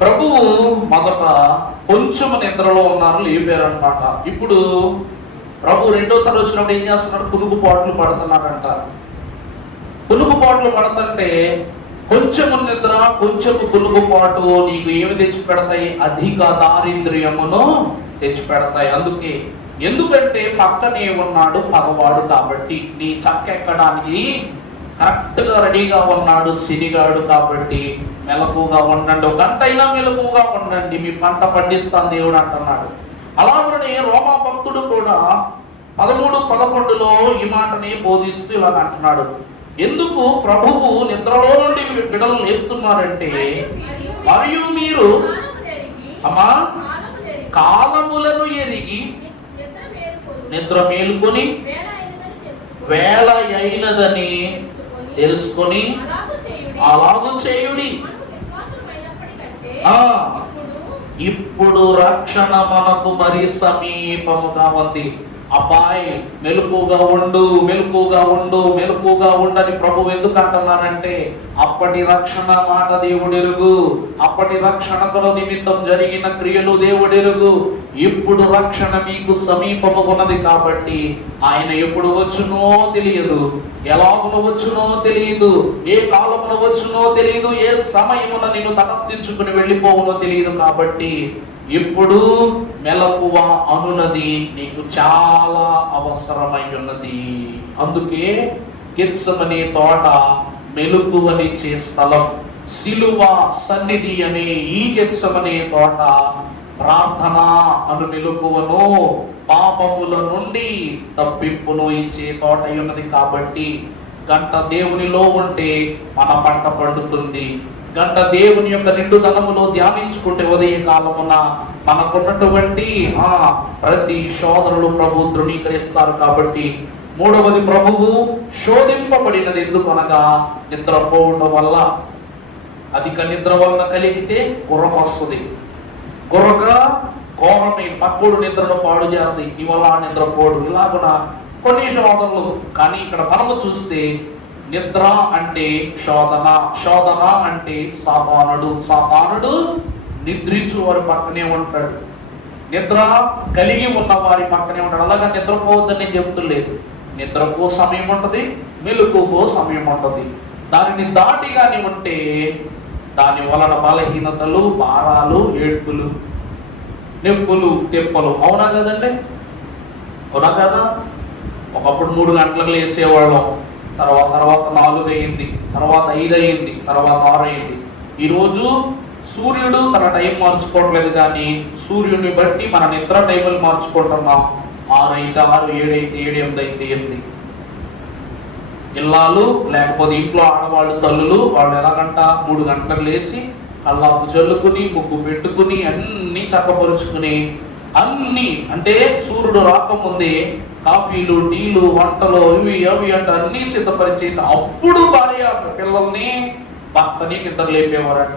ప్రభువు మొదట కొంచెము నిద్రలో ఉన్నారు, లేపారనమాట. ఇప్పుడు ప్రభు రెండోసారి వచ్చినప్పుడు ఏం చేస్తున్నారు? కులుకుపాట్లు పడుతున్నారంట. కులుకుపాట్లు పడుతుంటే కొంచెము నిద్ర, కొంచెము కులుకుపాటు నీకు ఏమి తెచ్చి పెడతాయి? అధిక దారిద్ర్యమును తెచ్చి పెడతాయి. ఎందుకంటే పక్కనే ఉన్నాడు పగవాడు. కాబట్టి నీ చక్కెక్కడానికి కరెక్ట్ గా రెడీగా ఉన్నాడు శనిగాడు. కాబట్టి మెలకుగా ఉండండి, 1 గంట అయినా మెలకుగా ఉండండి, మీ పంట పండిస్తాను దేవుడు అంటున్నాడు. అలాగనే రోమా భక్తుడు కూడా 13:11 ఈ మాటని బోధిస్తూ ఇలాగ అంటున్నాడు. ఎందుకు ప్రభువు నిద్రలో నుండి బిడ్డలు లేపుతున్నారంటే, మరియు మీరు అమ్మా కాలములను ఎరిగి నిద్ర మేలుకొని వేళ అయినదని తెలుసుకొని అలాగు చేయుడి. ఇప్పుడు రక్షణ మనకు మరి సమీపముగా ఉంది. అబ్బాయి మెలకుగా ఉండు, మెలకుగా ఉండు, మెలకుగా ఉండని ప్రభు ఎందుకు అంటున్నారంటే, అప్పటి రక్షణ మాట దేవుడెరుగు, అప్పటి రక్షణకు నిమిత్తం జరిగిన క్రియలు దేవుడెరుగు. ఇప్పుడు రక్షణ మీకు సమీపమున్నది. కాబట్టి ఆయన ఎప్పుడు వచ్చునో తెలియదు, ఎలాగున వచ్చునో తెలియదు, ఏ కాలమున వచ్చునో తెలియదు, ఏ సమయమున నిన్ను తటస్థించుకుని వెళ్ళిపోవునో తెలియదు. కాబట్టి ఇప్పుడు మెలకువ అనున్నది నీకు చాలా అవసరమై ఉన్నది. అందుకే గెత్సెమనే తోట మెలకువనిచ్చే స్థలం, సిలువ సన్నిధి అనే ఈ గెత్సెమనే తోట ప్రార్థన అను మెలకువను, పాపముల నుండి తప్పింపును ఇచ్చే తోట ఉన్నది. కాబట్టి గంట దేవునిలో ఉంటే మన పంట పండుతుంది. గంట దేవుని యొక్క నిండు ధనములో ధ్యానించుకుంటే ఉదయ కాలమున మనకున్నటువంటి ప్రతి శోధనలు ప్రభు ధృవీకరిస్తారు. కాబట్టి 3వది ప్రభువు శోధింపబడినది. ఎందుకనగా నిద్రపోవడం వల్ల, అధిక నిద్ర వలన కలిగితే గుర్రకు వస్తుంది. గుర్రక కోరని పక్కుడు నిద్రను పాడు చేస్తాయి. ఇవాళ నిద్రపోడు, ఇలాగున కొన్ని శోధనలు. కానీ ఇక్కడ మనము చూస్తే నిద్ర అంటే శోధన, శోధన అంటే సాతానుడు. సాతానుడు నిద్రించు వారి పక్కనే ఉంటాడు. నిద్ర కలిగి ఉన్న వారి పక్కనే ఉంటాడు. అలాగా నిద్రపోవద్దని నేను చెప్తులేదు. నిద్రకు సమయం ఉంటుంది, మెలకువకు సమయం ఉంటుంది. దానిని దాటి కానీ ఉంటే దాని వలన బలహీనతలు, భారాలు, ఏడ్పులు, నొప్పులు, తెప్పలు. అవునా కదండి? అవునా కదా? ఒకప్పుడు 3 గంటలకు లేసేవాళ్ళం, తర్వాత 4 అయింది, తర్వాత 5 అయింది, తర్వాత 6 అయింది. ఈరోజు సూర్యుడు తన టైం మార్చుకోవట్లేదు, కానీ సూర్యుడిని బట్టి మన నిద్ర టైంలు మార్చుకుంటున్నాం. 6 అయితే 6, 7 అయితే 7, 8 అయితే 8. ఇల్లాలు లేకపోతే ఇంట్లో ఆడవాళ్ళు, తల్లులు, వాళ్ళు ఎలాగంట 3 గంటలకు లేచి కల్లాపు చల్లుకుని, ముగ్గు పెట్టుకుని, అన్ని చక్కపరుచుకుని, అన్ని అంటే సూర్యుడు రాకముందే కాఫీలు, టీలు, వంటలు, ఇవి అవి అంటే అన్ని సిద్ధపరిచేసి అప్పుడు భార్య పిల్లల్ని, భర్తని నిద్ర లేపేవారంట.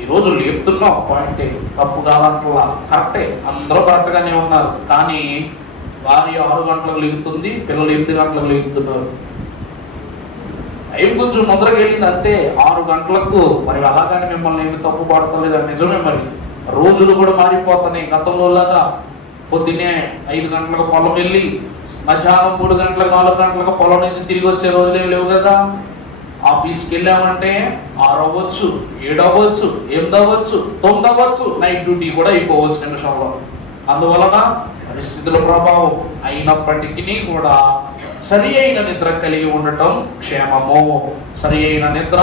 ఈరోజు లేపుతున్నాం, పాయింటే, తప్పు కాదంటలా, కరెక్టే, అందరూ కరెక్ట్గానే ఉన్నారు. కానీ భార్య 6 గంటలకు లేగుతుంది, పిల్లలు 8 గంటలకు లేగుతున్నారు. టైం కొంచెం ముందరకు వెళ్ళింది అంతే, 6 గంటలకు. మరి అలాగని మిమ్మల్ని ఏమి తప్పు పడతలేదు, నిజమే. మరి రోజులు కూడా మారిపోతున్నాయి. గతంలో లాగా పొద్దున్నే 5 గంటలకు పొలం వెళ్ళి మధ్యాహ్నం 3 గంటలకు 4 గంటలకు పొలం నుంచి తిరిగి వచ్చే రోజులు ఏమి లేవు కదా. ఆఫీస్కి వెళ్ళామంటే 6 అవ్వచ్చు, 7 అవ్వచ్చు, 8 అవ్వచ్చు, 9 అవ్వచ్చు, నైట్ డ్యూటీ కూడా అయిపోవచ్చు నిమిషంలో. అందువలన పరిస్థితుల ప్రభావం అయినప్పటికీ కూడా సరి అయిన నిద్ర కలిగి ఉండటం క్షేమము. సరి అయిన నిద్ర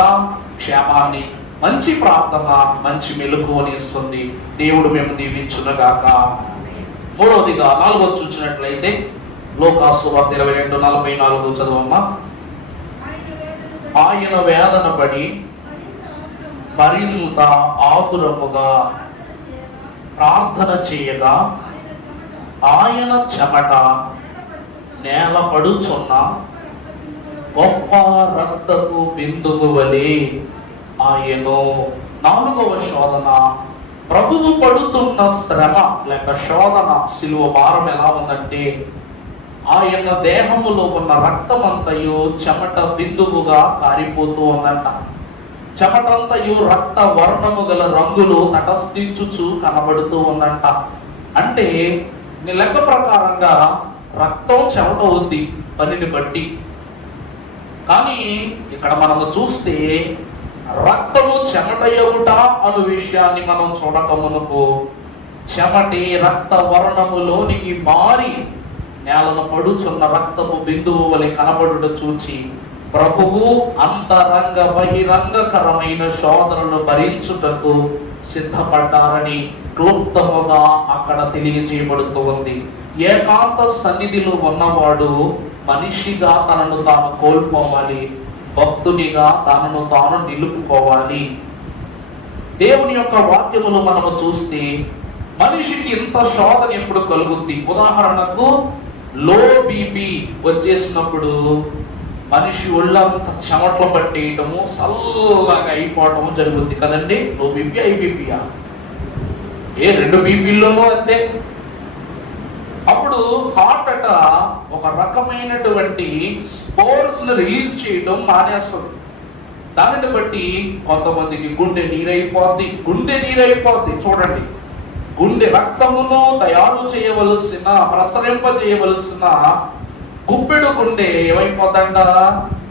క్షేమాన్ని, మంచి ప్రార్థన, మంచి మెలకువని ఇస్తుంది. దేవుడు మేము దీవించునుగాక. మూడవదిగా 4వ చూసినట్లయితే లోకాసు వార్త 22:44 చదవమ్మా. ఆయన వేదన పడి మరింత ఆతురముగా ప్రార్థన చేయగా ఆయన చెమట నేల పడుచున్న గొప్ప రక్తపు బిందువు వలె ఆయను. 4వ శోధన, ప్రభువు పడుతున్న శ్రమ లేక శోధన, సిలువ భారం ఎలా ఉందంటే ఆయన దేహములో ఉన్న రక్తమంతయు చెమట బిందువుగా కారిపోతూ ఉందంట. చెమటంతయు రక్త వర్ణము గల రంగులు తటస్థించుచు కనబడుతూ ఉందంట. అంటే లెక్క ప్రకారంగా రక్తం చెమట ఉంది పనిని బట్టి. కానీ ఇక్కడ మనము చూస్తే రక్తము చెమటయగుట అను విషయాన్ని మనం చూడకమునుకు చెమటి రక్త వర్ణములోనికి మారి నేలను పడుచున్న రక్తపు బిందువు వలె కనబడుట చూచి ప్రభువు అంతరంగ బహిరంగకరమైన శోధనను భరించుటకు సిద్ధపడ్డారని క్లుప్తముగా అక్కడ తెలియజేయబడుతూ ఉంది. ఏకాంత సన్నిధిలో ఉన్నవాడు మనిషిగా తనను తాను కోల్పోవాలి, భక్తునిగా తనను తాను నిలుపుకోవాలి. దేవుని యొక్క వాక్యములు మనము చూస్తే మనిషికి ఇంత శోధన ఎప్పుడు కలుగుద్ది? ఉదాహరణకు లో బీపీ వచ్చేసినప్పుడు మనిషి ఒళ్ళంతా చెమట్లు పట్టేయటము, చల్లగా అయిపోవటము జరుగుద్ది కదండి. Low BP, high బీపీయా? 2 బీపీల్లోనూ అంతే. అప్పుడు హార్ట్ అట ఒక రకమైనటువంటి స్పోర్స్ ని రిలీజ్ చేయడం మానేస్తుంది. దానిని బట్టి కొంతమందికి గుండె నీరైపోద్ది. చూడండి, గుండె రక్తమును తయారు చేయవలసిన, ప్రసరింపజేయవలసిన గుప్పెడు గుండె ఏమైపోద్దంట,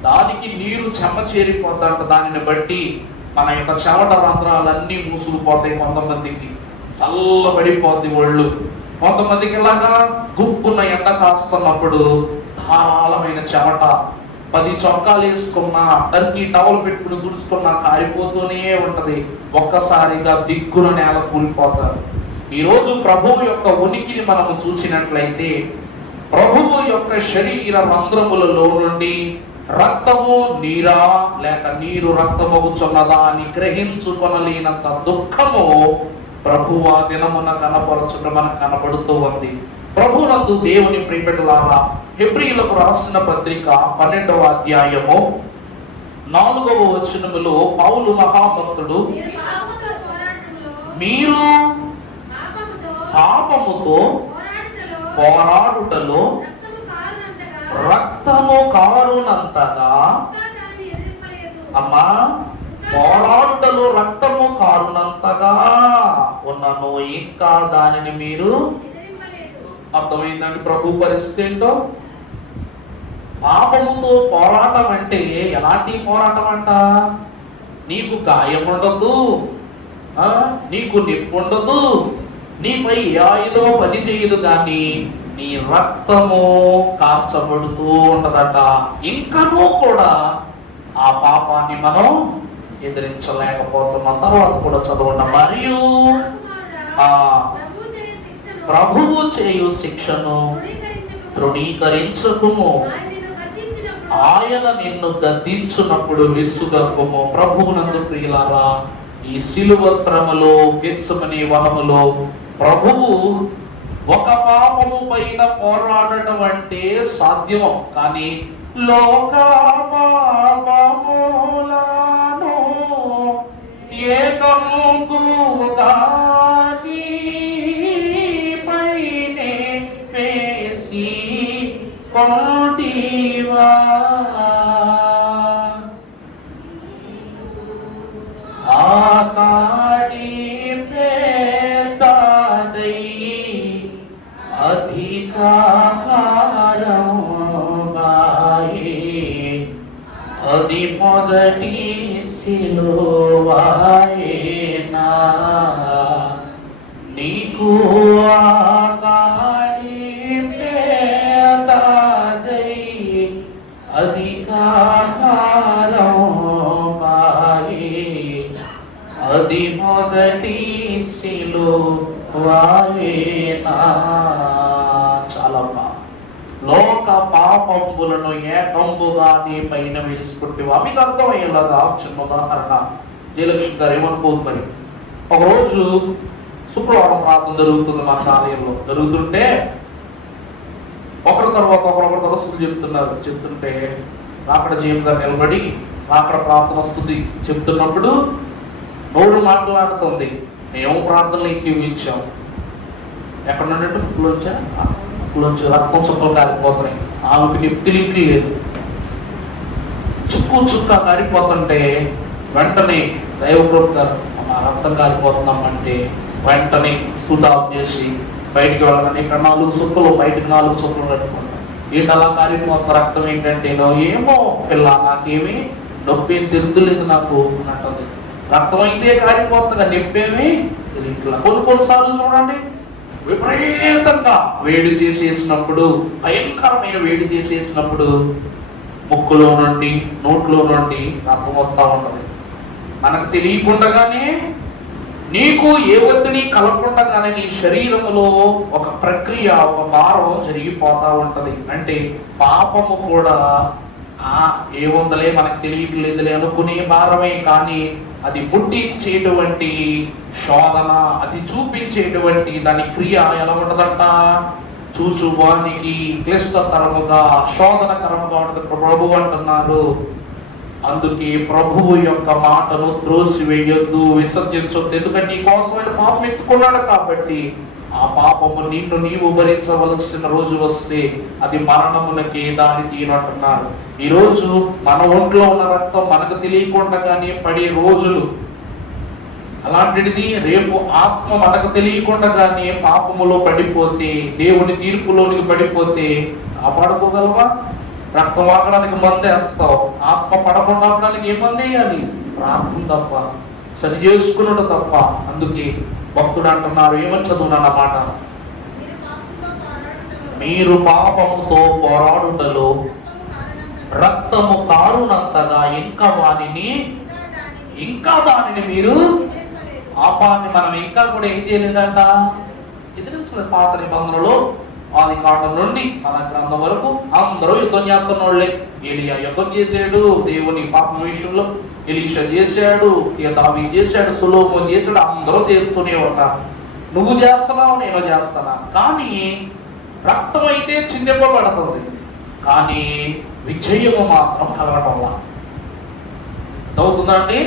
దానికి నీరు చెమ్మ చేరిపోద్దంట. దానిని బట్టి మన యొక్క చెమట రంధ్రాలన్నీ మూసుకుపోతాయి. కొంతమందికి చల్లబడిపోద్ది ఒళ్ళు. కొంతమందికి ఇలాగా గుప్పున ఎండ కాస్తున్నప్పుడు ధారాళమైన చెమట, 10 చొక్కాలు వేసుకున్నా, టర్కీ టవల్ పెట్టుకుని దుడుచుకున్నా కారిపోతూనే ఉంటది. ఒక్కసారిగా దిగ్గున నేల కూలిపోతారు. ఈరోజు ప్రభువు యొక్క ఉనికిని మనము చూసినట్లయితే ప్రభువు యొక్క శరీర రంధ్రములలో నుండి రక్తము నీరా లేక నీరు రక్తమగుచున్నదా అని గ్రహించుకొనలేనంత దుఃఖము ప్రభువు ఆ దినమున కనపరచుట మనకు కనబడుతూ ఉంది. ప్రభువునందు దేవుని ప్రియబిడ్డలారా, హెబ్రీయులకు రాసిన పత్రిక 12వ అధ్యాయము 4వ వచనములో పౌలు మహాభక్తుడు, మీరు పాపముతో పోరాడుటలో రక్తము కారునంతగా, అమ్మా పోరాడుటలో రక్తము కారునంతగా ఉన్నను, ఇంకా దానిని మీరు అర్థమైందండి ప్రభు పరిస్థితి ఏంటో. పాపముతో పోరాటం అంటే ఎలాంటి పోరాటం అంట? నీకు గాయం ఉండదు, నీకు నొప్పి ఉండదు, నీపై ఏ ఆయుధము పని చేయదు, కానీ నీ రక్తము కార్చబడుతూ ఉంటదట. ఇంకనూ కూడా ఆ పాపాన్ని మనం ఎదిరించలేకపోతున్నాం. తర్వాత కూడా చదవండి. మరియు ప్రభువు చేయు శిక్షను తృణీకరించకుము, ఆయన నిన్ను గద్దించున్నప్పుడు విసుగకుము. ప్రభువునందు ప్రియులారా, ఈ శిలువ శ్రమలో గెత్సెమనీ వనములో ప్రభువు ఒక పాపము పైన పోరాడటం అంటే సాధ్యము, కానీ లోక పాపములను ఏకముగా పైనే వేసి కొటివా, ఆకాడి పేదై అధికారం బాయే, అది మొదటి సిలువాయేనా. నీకు ఆకాడి పేదై అధికారం బాయే, అది మొదటి సిలువాయేనా. చాలా లోక పాపంబులను ఏకంబుగా నీ పైన వేసుకుంటేవా. మీకు అర్థమయ్యేలాగా చిన్న ఉదాహరణ. జయలక్ష్మి గారు ఏమనుకోదు మరి, ఒకరోజు శుక్రవారం ప్రార్థన జరుగుతుంది మన ఆలయంలో. జరుగుతుంటే ఒకరి తర్వాత ఒకరొకరు తరస్సులు చెప్తుంటే అక్కడ జీవం గారు నిలబడి అక్కడ ప్రార్థన స్థుతి చెప్తున్నప్పుడు నోరు మాట్లాడుతుంది. మేము ప్రార్థనలు ఎక్కించాం. ఎక్కడ నుండి పుక్కులోంచి రక్తం చుక్కలు కారిపోతున్నాయి. ఆమెకి నిప్తిలింటి లేదు. చుక్క కారిపోతుంటే వెంటనే దైవప్రభు గారు మా రక్తం కారిపోతున్నామంటే వెంటనే స్థుతి ఆఫ్ చేసి బయటికి వెళ్ళగానే ఇక్కడ 4 చుక్కలు, బయటకు 4 చుక్కలు కట్టుకుంటాం. ఏంటి అలా కారిపోతున్న రక్తం ఏంటంటే, ఏమో పిల్ల నాకేమి నొప్పి ఏం తిరుగులేదు నాకు అని అంటుంది. రక్తం అయితే కారిపోతుందిగా, నొప్పేమి ఇట్లా. కొన్నిసార్లు చూడండి, విపరీతంగా వేడి చేసేసినప్పుడు, భయంకరమైన వేడి చేసేసినప్పుడు ముక్కులో నుండి నోట్లో నుండి రక్తం వస్తూ ఉంటది. మనకు తెలియకుండానే, నీకు ఏ ఒత్తిడి కలగకుండానే నీ శరీరములో ఒక ప్రక్రియ, ఒక భారం జరిగిపోతా ఉంటది. అంటే పాపము కూడా ఏముందలే మనకు తెలియట్లేదులే అనుకునే భారమే, కానీ అది పుట్టించేటువంటి శోధన, అది చూపించేటువంటి దాని క్రియ ఎలా ఉంటదంట? చూచువానికి క్లిష్టతరముగా, శోధనకరముగా ఉంటది ప్రభు అంటున్నారు. అందుకే ప్రభువు యొక్క మాటను త్రోసివేయొద్దు, విసర్జించొద్దు. ఎందుకంటే నీ కోసమైన పాపం ఎత్తుకున్నాడు కాబట్టి ఆ పాపము నిన్ను నీవు భరించవలసిన రోజు వస్తే అది మరణమునకే దారి తీయనంటున్నారు. ఈరోజు మన ఒంట్లో ఉన్న రక్తం మనకు తెలియకుండానే పడే రోజులు అలాంటిది. రేపు ఆత్మ మనకు తెలియకుండానే పాపములో పడిపోతే, దేవుని తీర్పులోనికి పడిపోతే కాపాడుకోగలవా? రక్తం వాడడానికి మందేస్తావు, ఆత్మ పడకుండా ఉండడానికి ఏ మంది వేయాలి? ప్రార్థన తప్ప, సరి చేసుకున్నట్టు తప్ప. అందుకే భక్తుడు అంటున్నారు, ఏమని చదువునన్నమాట, మీరు పాపముతో పోరాడుటలో రక్తము కారునంతగా ఇంకా దానిని మీరు పాపాన్ని మనం ఇంకా కూడా ఏం చేయలేదంట, ఎదిరించలేదు. పాత నిబంధనలో ఆది కాండం నుండి మన గ్రంథం వరకు అందరూ యుద్ధం చేస్తున్నోళ్లే. ఎలియా యుద్ధం చేశాడు దేవుని పాపం విషయంలో, ఎలీషా చేశాడు, దావీదు చేశాడు, సొలొమోను చేశాడు. అందరూ చేస్తూనే ఉన్నారు. నువ్వు చేస్తున్నావు, నేను చేస్తున్నా. కానీ రక్తం అయితే చిందింపబడుతుంది, కానీ విజయము మాత్రం కలగటంలా. అవుతుందండి.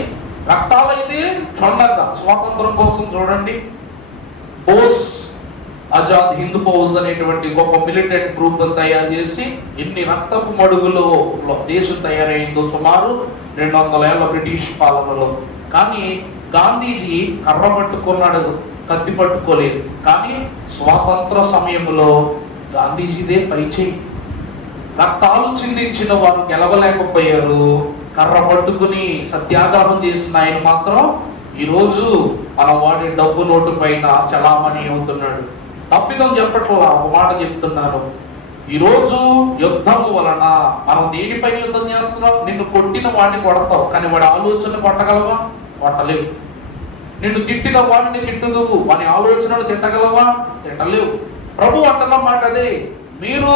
రక్తాలైతే చొండగా స్వాతంత్రం కోసం చూడండి, బోస్ ఆజాద్ హింద్ ఫౌజ్ అనేటువంటి గొప్ప మిలిటెంట్ గ్రూప్ తయారు చేసి ఎన్ని రక్తపు మడుగులో దేశం తయారైందో సుమారు 200 ఏళ్ల బ్రిటిష్ పాలనలో. కానీ గాంధీజీ కర్ర పట్టుకున్నాడు, కత్తి పట్టుకోలేదు. కానీ స్వాతంత్ర సమయంలో గాంధీజీదే పైచేయి. రక్తాలు చిందించిన వారు గెలవలేకపోయారు. కర్ర పట్టుకుని సత్యాగ్రహం చేసిన ఆయన మాత్రం ఈరోజు మనం వాడే డబ్బు నోటు పైన చలామణి అవుతున్నాడు. తప్పిదం చెప్పట్లా, ఒక మాట చెప్తున్నాను. ఈరోజు యుద్ధము వలన మనం దేనిపై యుద్ధం చేస్తున్నాం? నిన్ను కొట్టిన వాడిని కొడతావు, కానీ వాడి ఆలోచన కొట్టగలవా? కొట్టలేవు. నిన్ను తిట్టిన వాడిని తిట్టుదు, వాని ఆలోచనలు తిట్టగలవా? తిట్టలేవు. ప్రభు అంటున్న మాట అదే, మీరు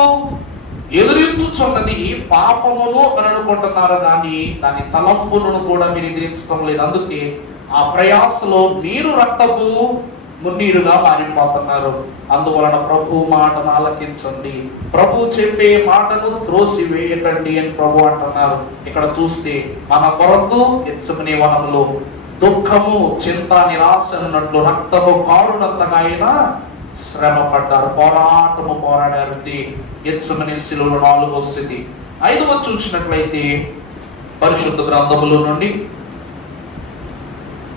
ఎదిరించుచున్నది పాపమును అని అనుకుంటున్నారు, కానీ దాని తలంపులను కూడా మీరు ఎదిరించడం లేదు. అందుకే ఆ ప్రయాసలో మీరు రక్తపు మున్నీరుగా మారిపోతున్నారు. అందువలన ప్రభు మాటను ఆలకించండి, ప్రభు చెప్పే మాటను త్రోసివేయకండి అని ప్రభు అంటున్నారు. ఇక్కడ చూస్తే మన కొరకు గెత్సెమనే వనములో దుఃఖము, చింత, నిరాశ అన్నట్లు రక్తము కారునంతగా ఆయన శ్రమ పడ్డారు, పోరాడారు. గెత్సెమనే శిలువలో 4వ స్థితి. 5వ చూసినట్లయితే పరిశుద్ధ గ్రంథముల నుండి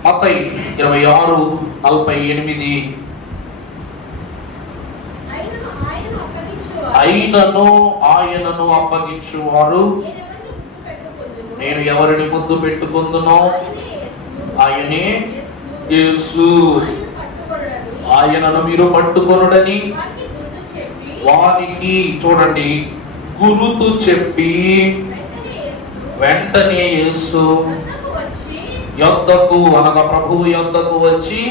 మత్తయి 26:48. ఆయనను అప్పగించువారు నేను ఎవరిని ముద్దు పెట్టుకుందునో ఆయనే యేసు. ఆయనను మీరు పట్టుకొనుడని వానికి, చూడండి, గురుతు చెప్పి వెంటనే యేసు యొద్దకు, అనగా ప్రభువు యొద్దకు వచ్చి,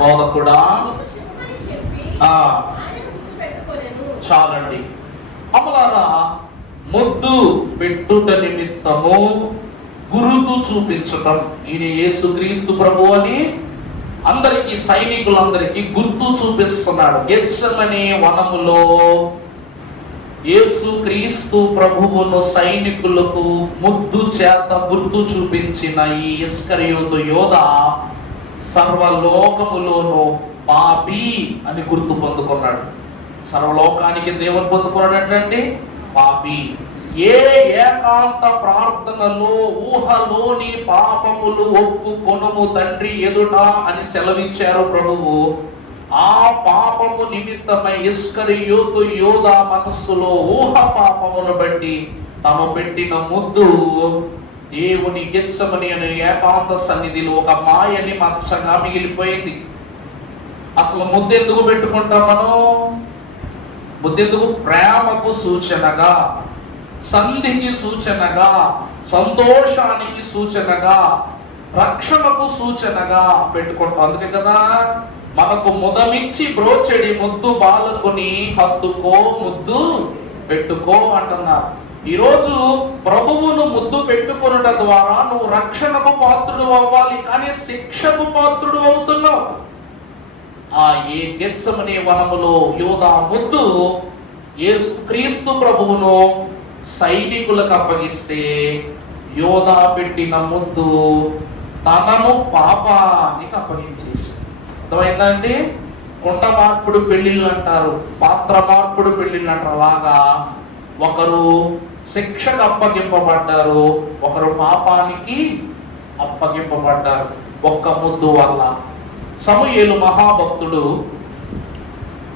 బోధకుడా, చాలండి. అమలారా ముద్దు పెట్టుట నిమిత్తము గురుతు చూపించటం, ఈయన యేసుక్రీస్తు ప్రభు అని అందరికి, సైనికులందరికీ గుర్తు చూపిస్తున్నాడు. గెత్సెమనే వనములో యేసుక్రీస్తు ప్రభువును సైనికులకు ముద్దు చేత గుర్తు చూపించిన ఈ ఇస్కరియోతు యోధ సర్వలోకములోను పాపి అని గుర్తు పొందుకున్నాడు. సర్వలోకానికి దేవుని పొందుకున్నాడు అంటే పాపి. ఏ ఏకాంత ప్రార్థనలో ఊహలోని పాపములు ఒప్పుకొనుము తండ్రి ఎదుట అని సెలవిచ్చారు ప్రభువు, ఆ పాపము నిమిత్తమై ఇస్కరియోతు యోధ మనస్సులో ఊహ పాపమును బట్టి తను పెట్టిన ముద్దు దేవుని గెత్సెమనే అనే ఏకాంత సన్నిధిలో ఒక మాయని మచ్చగా మిగిలిపోయింది. అసలు ముద్దు ఎందుకు పెట్టుకుంటాం మనం? ముద్దెందుకు? ప్రేమకు సూచనగా, సంధికి సూచనగా, సంతోషానికి సూచనగా, రక్షణకు సూచనగా పెట్టుకుంటాం. అందుకే కదా మనకు ముదమిచ్చి బ్రోచెడి ముద్దు బాలకుని హత్తుకో ముద్దు పెట్టుకో అంటున్నారు. ఈరోజు ప్రభువును ముద్దు పెట్టుకొనుట ద్వారా నువ్వు రక్షణకు పాత్రుడు అవ్వాలి, కానీ శిక్షకు పాత్రుడు అవుతున్నావు. ఆ ఏ గెత్సెమనే వనములో యోధా ముద్దు యేసుక్రీస్తు ప్రభువును సైనికులకు అప్పగిస్తే, యోధా పెట్టిన ముద్దు తనను పాపానికి అప్పగించేసి. అర్థమైందండి? కుండ మార్పుడు పెళ్లిళ్ళు అంటారు, పాత్ర మార్పుడు పెళ్లిళ్ళు అంటారు. అలాగా ఒకరు శిక్షకు అప్పగింపబడ్డారు, ఒకరు పాపానికి అప్పగింపబడ్డారు ఒక్క ముద్దు వల్ల. సమూయేలు మహాభక్తుడు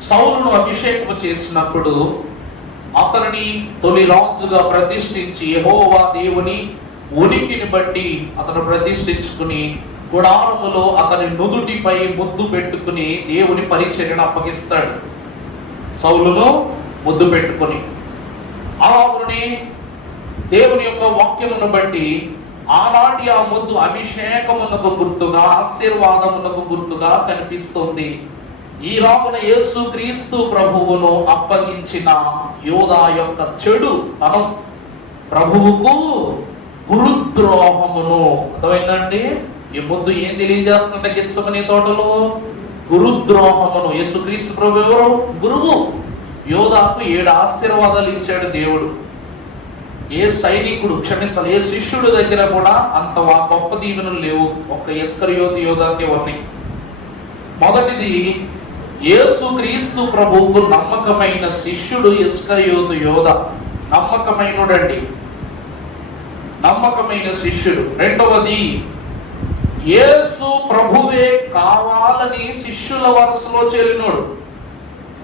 సౌలును అభిషేకం చేసినప్పుడు అతనిని తొలి రాజుగా ప్రతిష్ఠించి యెహోవా దేవుని ఉనికిని బట్టి అతను ప్రతిష్ఠించుకుని గుడారములో అతని నుదుటిపై ముద్దు పెట్టుకుని దేవుని పరిచర్యను అప్పగిస్తాడు. సౌలును ముద్దు పెట్టుకుని అలాగుని దేవుని యొక్క వాక్యమును బట్టి ఆనాటి ఆ ముద్దు అభిషేకమునకు గుర్తుగా, ఆశీర్వాదమునకు గుర్తుగా కనిపిస్తుంది. ఈ రామున యేసుక్రీస్తు ప్రభువును అప్పగించిన యోధా యొక్క చెడు తనం ప్రభువుకు గురుద్రోహమును. అర్థమైందండి? ఈ ముద్దు ఏం తెలియజేస్తుంటే గెత్సెమనే తోటలో గురుద్రోహమును. యేసుక్రీస్తు ప్రభు ఎవరు? గురువు. యోధాకు 7 ఆశీర్వాదాలు ఇచ్చాడు దేవుడు. ఏ సైనికుడు, క్షమించాలి, ఏ శిష్యుడు దగ్గర కూడా అంత గొప్ప దీవెనలు లేవు. ఒక్క ఇస్కరియోతు యోధాకే ఉన్నాయి. మొదటిది యేసు క్రీస్తు ప్రభువుకు నమ్మకమైన శిష్యుడు ఇస్కరియోతు యోధ. నమ్మకమైనడండి, నమ్మకమైన శిష్యుడు. రెండవది, యేసు ప్రభువే కావాలని శిష్యుల వరుసలో చేరినోడు.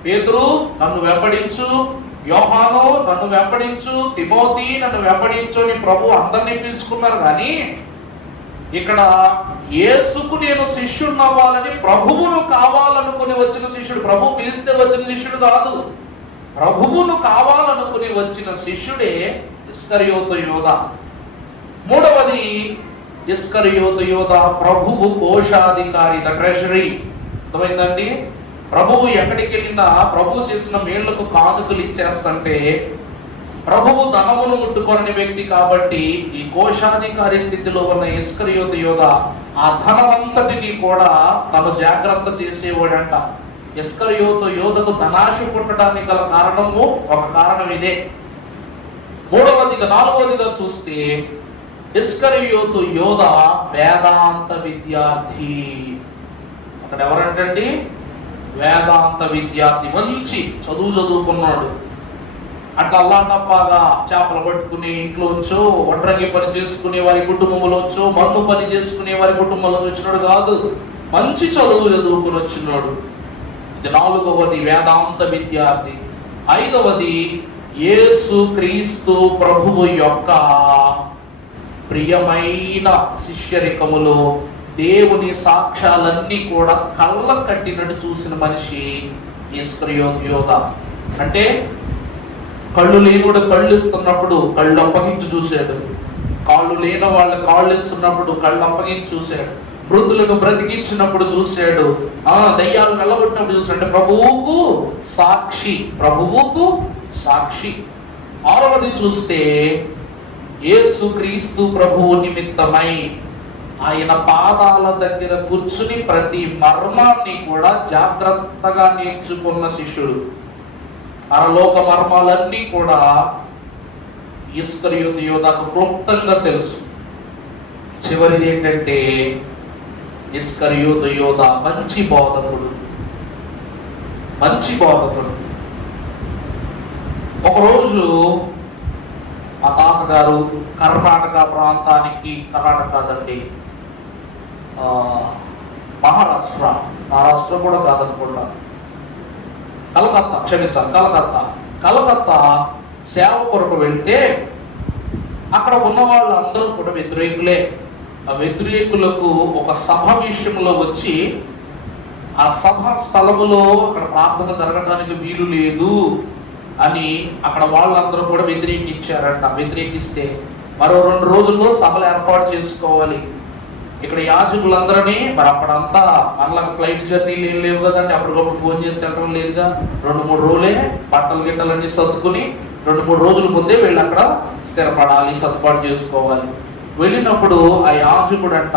పేతురు నన్ను వెంబడించు, యోహాను నన్ను వెంబడించు, తిమోతి నన్ను వెంబడించు అని ప్రభు అందరినీ పిలుచుకున్నారు. కానీ ఇక్కడ యేసుకు నేను శిష్యుడిని అవ్వాలని ప్రభువును కావాలనుకుని వచ్చిన శిష్యుడు. ప్రభు పిలిస్తే వచ్చిన శిష్యుడు కాదు, ప్రభువును కావాలనుకుని వచ్చిన శిష్యుడే ఇస్కరియోతు యోధ. మూడవది, ఇస్కరియోతు యోధ ప్రభువు కోశాధికారి, ద ట్రెజరీ. అర్థమైందండి? ప్రభువు ఎక్కడికి వెళ్ళినా ప్రభు చేసిన మేళ్లకు కానుకలు ఇచ్చేస్తుంటే ప్రభువు ధనమును ముట్టుకొనని వ్యక్తి కాబట్టి ఈ కోశాధికారి స్థితిలో ఉన్న ఇస్కరియోతు యోధ ఆ ధనమంతటిని కూడా తను జాగ్రత్త చేసేవాడంట. ఇస్కరియోతు యోధకు ధనాశ పుట్టడానికి గల కారణము ఒక కారణం ఇదే. నాలుగవదిగా చూస్తే ఇస్కరియోతు యోధ వేదాంత విద్యార్థి. అతను ఎవరంటండి? వేదాంత విద్యార్థి. మంచి చదువుకున్నాడు. అట్లా అల్లాటప్పాగా చేపలు పట్టుకుని ఇంట్లోంచో, ఒంటరికి పని చేసుకునే వారి కుటుంబంలోంచో, మన్ను పని చేసుకునే వారి కుటుంబంలో వచ్చినాడు కాదు, మంచి చదువుకుని వచ్చినాడు. ఇది నాలుగవది, వేదాంత విద్యార్థి. ఐదవది, యేసు క్రీస్తు ప్రభువు యొక్క ప్రియమైన శిష్యరికములో దేవుని సాక్ష్యాలన్నీ కూడా కళ్ళ కట్టినట్టు చూసిన మనిషి ఇస్కరియోతు యోధ. అంటే కళ్ళు లేనుడు కళ్ళు ఇస్తున్నప్పుడు కళ్ళు అప్పగించి చూశాడు, కాళ్ళు లేని వాళ్ళ కాళ్ళు ఇస్తున్నప్పుడు కళ్ళు అప్పగించి చూశాడు, మృతులను బ్రతికించినప్పుడు చూశాడు, దయ్యాలు వెళ్ళగొట్టినప్పుడు చూశాడు. అంటే ప్రభువుకు సాక్షి, ప్రభువుకు సాక్షి. ఆరవది చూస్తే యేసు క్రీస్తు ప్రభువు నిమిత్తమై ఆయన పాదాల దగ్గర కూర్చుని ప్రతి మర్మాన్ని కూడా జాగ్రత్తగా నేర్చుకున్న శిష్యుడు. పరలోక మర్మాలన్నీ కూడా ఇస్కరియోతు యోధకు క్లుప్తంగా తెలుసు. చివరిది ఏంటంటే ఇస్కరియోతు యోధ మంచి బోధకుడు. ఒకరోజు మా తాతగారు కర్ణాటక ప్రాంతానికి, కర్ణాటక కాదండి, మహారాష్ట్ర కూడా కాదనుకుంటా, కలకత్తా సేవ కొరకు వెళ్తే అక్కడ ఉన్న వాళ్ళందరూ కూడా వ్యతిరేకులే. ఆ వ్యతిరేకులకు ఒక సభ విషయంలో వచ్చి ఆ సభ స్థలములో అక్కడ ప్రార్థన జరగడానికి వీలు లేదు అని అక్కడ వాళ్ళందరూ కూడా వ్యతిరేకించారంట. వ్యతిరేకిస్తే మరో 2 రోజుల్లో సభలు ఏర్పాటు చేసుకోవాలి. ఇక్కడ యాజకులందరినీ, మరి అప్పుడంతా మనలాగా ఫ్లైట్ జర్నీలు ఏం లేవు కదండి, అప్పటికప్పుడు ఫోన్ చేసి వెళ్ళడం లేదుగా. 2-3 రోజులే బట్టలు గిట్టలన్నీ సర్దుకుని 2-3 రోజుల ముందే వెళ్ళి అక్కడ స్థిరపడాలి, సర్దుబాటు చేసుకోవాలి. వెళ్ళినప్పుడు ఆ యాజకుడంట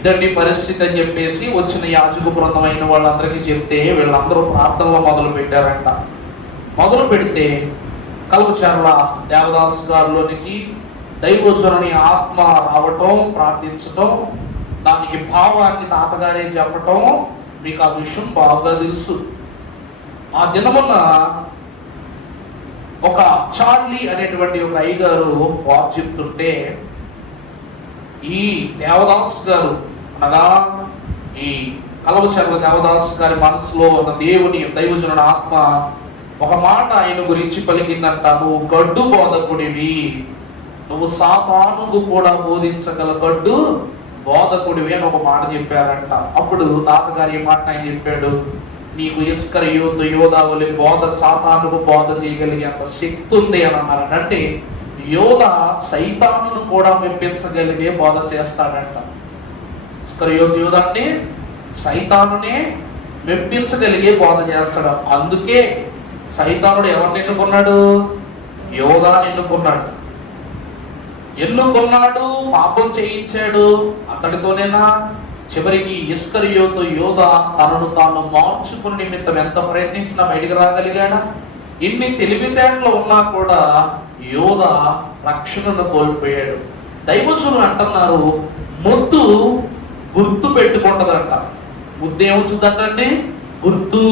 ఇదండి పరిస్థితి అని చెప్పేసి వచ్చిన యాజక బృందమైన వాళ్ళందరికీ చెప్తే వీళ్ళందరూ ప్రార్థనలో మొదలు పెట్టారంట. మొదలు పెడితే కల్వచర్ల దేవదాస్ గారిలోనికి దైవోచరణి ఆత్మ రావటం, ప్రార్థించటం, దానికి భావాన్ని తాతగారే చెప్పటం, మీకు ఆ విషయం బాగా తెలుసు. ఆ దినమున ఒక చార్లీ అనేటువంటి ఒక అయ్యగారు వారు చెప్తుంటే ఈ దేవదాస్ గారు, అనగా ఈ కలవచర్ల దేవదాస్ గారి మనసులో ఉన్న దేవుని దైవజనుడి ఆత్మ ఒక మాట ఆయన గురించి పలికిందంట. నువ్వు గడ్డు బోధకుడివి, నువ్వు సాతానుకు కూడా బోధించగల గడ్డు బోధకుడివి అని ఒక మాట చెప్పారంట. అప్పుడు తాతగారి ఈ మాట ఆయన చెప్పాడు, నీకు ఇస్కరియోతు యోధ వలె సాతానుకు బోధ చేయగలిగేంత శక్తి ఉంది అని అన్నారు. అంటే యోధ సైతానును కూడా మెప్పించగలిగే బోధ చేస్తాడంట. ఇస్కరియోతు యోధ అంటే సైతానునే మెప్పించగలిగే బోధ చేస్తాడు. అందుకే సైతానుడు ఎవరిని ఎన్నుకున్నాడు? యోధాని ఎన్నుకున్నాడు, పాపం చేయించాడు. అతడితోనేనా? చివరికి ఇస్కరియోతు యోధ తనను తాను మార్చుకునే నిమిత్తం ఎంత ప్రయత్నించినా బయటికి రాగలిగాడా? ఇన్ని తెలివితేటలు ఉన్నా కూడా యోధ రక్షణను కోల్పోయాడు. దైవజనులు అంటున్నారు, ముద్దు గుర్తు పెట్టుకుంటదంట. ముద్దు ఏమొచ్చుదంటండి? గుర్తు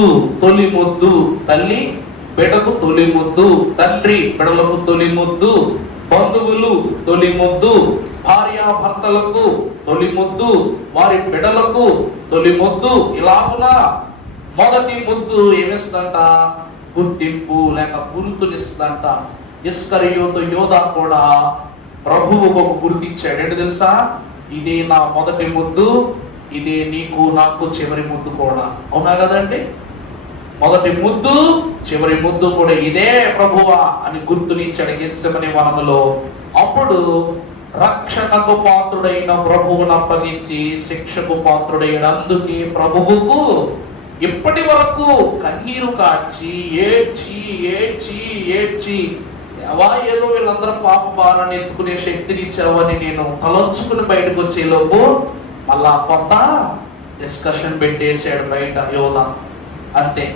తొలి ముద్దు. తల్లి బిడ్డకు తొలి ముద్దు, తండ్రి బిడ్డలకు తొలి ముద్దు, బంధువులు తొలి ముద్దు, భార్యాభర్తలకు తొలి ముద్దు, వారి బిడ్డలకు తొలి ముద్దు. ఇలాగునా మొదటి ముద్దు ఏమిస్తుందంట? గుర్తింపు లేక గుర్తునిస్తుందంట. ఇస్కరియోతు యోధా కూడా ప్రభువుకు ఒక గుర్తిచ్చాడు. ఏంటి తెలుసా? ఇదే నా మొదటి ముద్దు, ఇదే నీకు నాకు చివరి ముద్దు కూడా. అవునా కదండి? మొదటి ముద్దు చివరి ముద్దు కూడా ఇదే ప్రభువా అని గుర్తునిచ్చాడు గెత్సెమనే వనములో. అప్పుడు రక్షణకు పాత్రుడైన ప్రభువును అప్పగించి శిక్షకు పాత్రుడైన అందుకే ప్రభువుకు ఇప్పటి వరకు కన్నీరు కార్చి ఏడ్చి ఏడ్చి ఏడ్చి దేవా ఏదో వీళ్ళందరూ పాప భారాన్ని ఎత్తుకునే శక్తిని ఇచ్చావని నేను తలంచుకుని బయటకు వచ్చేలోపు మళ్ళా కొత్త డిస్కషన్ పెట్టేశాడు బయట యోధ. అంతే.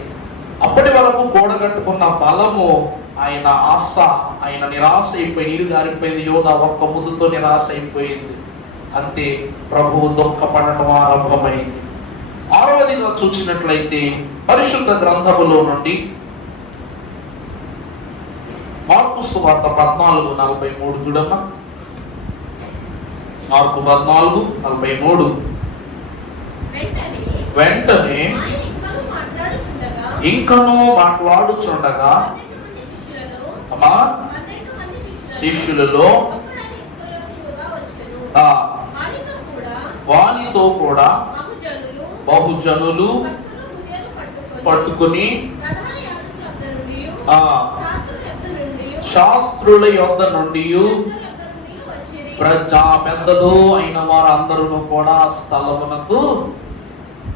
అప్పటి వరకు కూడగట్టుకున్న బలము ఆయన ఆశ, ఆయన నిరాశ అయిపోయి నీరు గారిపోయింది. యోధ ఒక్క ముద్దుతో నిరాశ అయిపోయింది. అంతే, ప్రభువు దుఃఖపడటం ఆరంభమైంది. 6వదిగా చూసినట్లయితే పరిశుద్ధ గ్రంథములో నుండి మార్కు సువార్త 14:43 చూడమ్మా. మార్కు 14:43. వెంటనే ఇంకనూ మాట్లాడుచుండగా అమ్మా శిష్యులలో వానితో కూడా బహుజనులు పట్టుకుని శాస్త్రుల యొద్ద నుండి ప్రజా పెద్దలు అయిన వారందరూ కూడా స్థలమునకు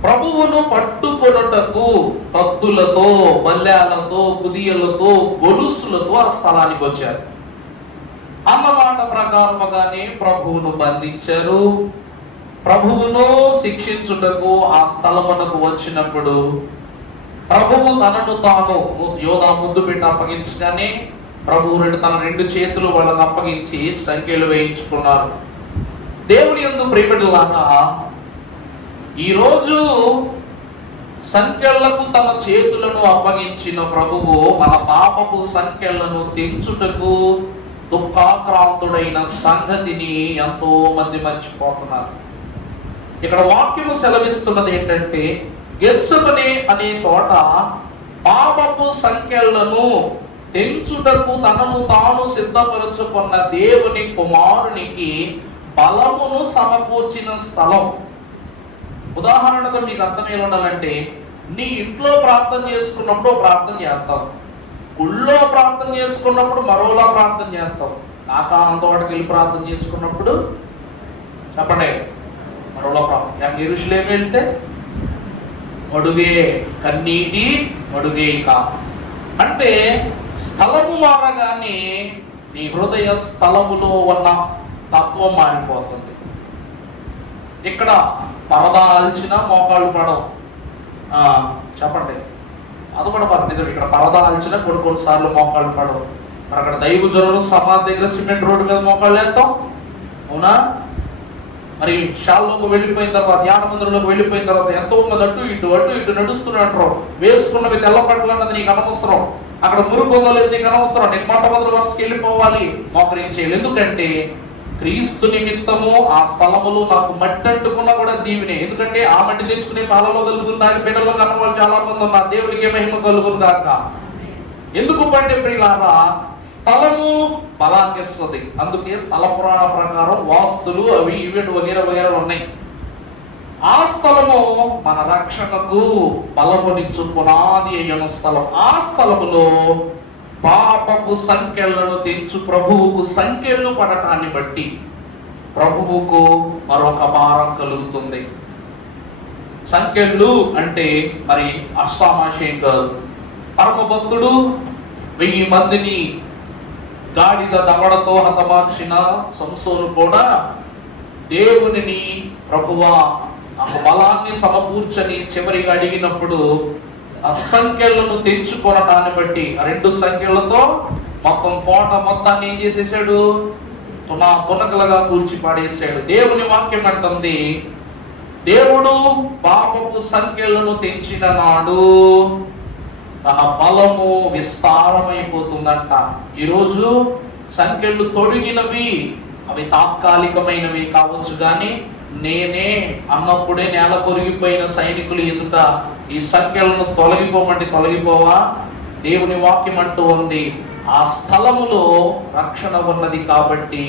ప్రభువును పట్టుకొనుటకు కత్తులతో, బల్యాలతో, కుదియలతో, గొలుసులతో ఆ స్థలానికి వచ్చారు. అన్నమాట ప్రకారముగానే ప్రభువును బంధించారు. ప్రభువును శిక్షించుటకు ఆ స్థలమునకు వచ్చినప్పుడు ప్రభువు తనను తాను యోధా ముద్దు పెట్టి అప్పగించగానే ప్రభువు తన 2 చేతులు వాళ్ళకు అప్పగించి సంఖ్యలు వేయించుకున్నారు. దేవుని యందు ప్రియబిడ్డలారా, ఈరోజు సంఖ్యలకు తన చేతులను అప్పగించిన ప్రభువు మన పాపపు సంఖ్యలను తెంచుటకు దుఃఖాక్రాంతుడైన సంగతిని ఎంతో మంది మర్చిపోతున్నారు. ఇక్కడ వాక్యము సెలవిస్తున్నది ఏంటంటే, గెత్సెమనే అనే తోట పాపపు సంఖ్యలను తెంచుటకు తనను తాను సిద్ధపరచుకున్న దేవుని కుమారునికి బలమును సమకూర్చిన స్థలం. ఉదాహరణకు మీకు అర్థమై ఉండాలంటే, నీ ఇంట్లో ప్రార్థన చేసుకున్నప్పుడు ప్రార్థన చేస్తాం, గుళ్ళో ప్రార్థన చేసుకున్నప్పుడు మరోలా ప్రార్థన చేస్తాం, కాకాంత వాటికి వెళ్ళి ప్రార్థన చేసుకున్నప్పుడు చెప్పండి మరోలా ప్రార్థన. యెరూషలేము వెళ్తే మడుగే, కన్నీటి మడుగే. అంటే స్థలము మారగానే నీ హృదయ స్థలములో ఉన్న తత్వం మారిపోతుంది. ఇక్కడ పరదా ఆల్చిన మోకాళ్ళు పడవు. చెప్పండి, అది కూడా మరి నిజం. ఇక్కడ పరదా ఆల్చిన కొన్నిసార్లు మోకాళ్ళు పడవు. మరి అక్కడ దైవజనులు సమాధి దగ్గర సిమెంట్ రోడ్డు మీద మోకాళ్ళు వేస్తాం, అవునా? మరి షాల్లోకి వెళ్ళిపోయిన తర్వాత, ధ్యాన మందిరంలోకి వెళ్ళిపోయిన తర్వాత ఎంతో మంది అటు ఇటు నడుస్తున్నట్టు. వేసుకున్నవి తెల్ల బట్టలు అన్నది నీకు అనవసరం, అక్కడ మురుకొందలేదు నీకు అనవసరం. నేను మొట్టమొదటి వరుసకి వెళ్ళిపోవాలి, మోకరించేయాలి. ఎందుకంటే క్రీస్తు నిమిత్తము ఆ స్థలములు నాకు మట్టి అంటుకున్నా కూడా దీవినే. ఎందుకంటే ఆ మట్టి తెచ్చుకునే పాలలో కలుగుతుంది, తాగి బిడ్డలో కన్న వాళ్ళు చాలా మంది ఉన్నారు. దేవుడికి మహిమ కలుగును గాక. ఎందుకు అంటే ప్రియులారా, స్థలము బలాన్ని ఇస్తుంది. అందుకే స్థల పురాణ ప్రకారం వాస్తులు అవి ఇవి వగేర ఉన్నాయి. ఆ స్థలము మన రక్షణకు బలమునిచ్చు పునాది అయిన స్థలం. ఆ స్థలములో పాపపు సంఖ్యలను తెంచు ప్రభువుకు సంఖ్యలు పడటాన్ని బట్టి ప్రభువుకు మరొక భారం కలుగుతుంది. సంఖ్యలు అంటే మరి అష్టామాషేం కాదు. పరమభక్తుడు 1000 మందిని గాడిద దవడతో హతమార్చిన సంసోను కూడా దేవునిని, ప్రభువా నాకు బలాన్ని సమకూర్చని చివరిగా అడిగినప్పుడు ఆ సంఖ్యలను తెంచుకొనటాన్ని బట్టి ఆ 2 సంఖ్యలతో మొత్తం కోట మొత్తాన్ని ఏం చేసేసాడు? తునకలుగా కూల్చి పాడేశాడు. దేవుని వాక్యం అంటుంది, దేవుడు పాపపు సంఖ్యలను తెంచిన నాడు తన బలము విస్తారమైపోతుందంట. ఈరోజు సంఖ్యలు తొడిగినవి, అవి తాత్కాలికమైనవి కావచ్చు, కానీ నేనే అన్నప్పుడే నేల కొరిగిపోయిన సైనికులు ఎదుట ఈ సంఖ్యలను తొలగిపోమంటే తొలగిపోవా? దేవుని వాక్యం అంటూ ఉంది, ఆ స్థలములో రక్షణ ఉన్నది కాబట్టి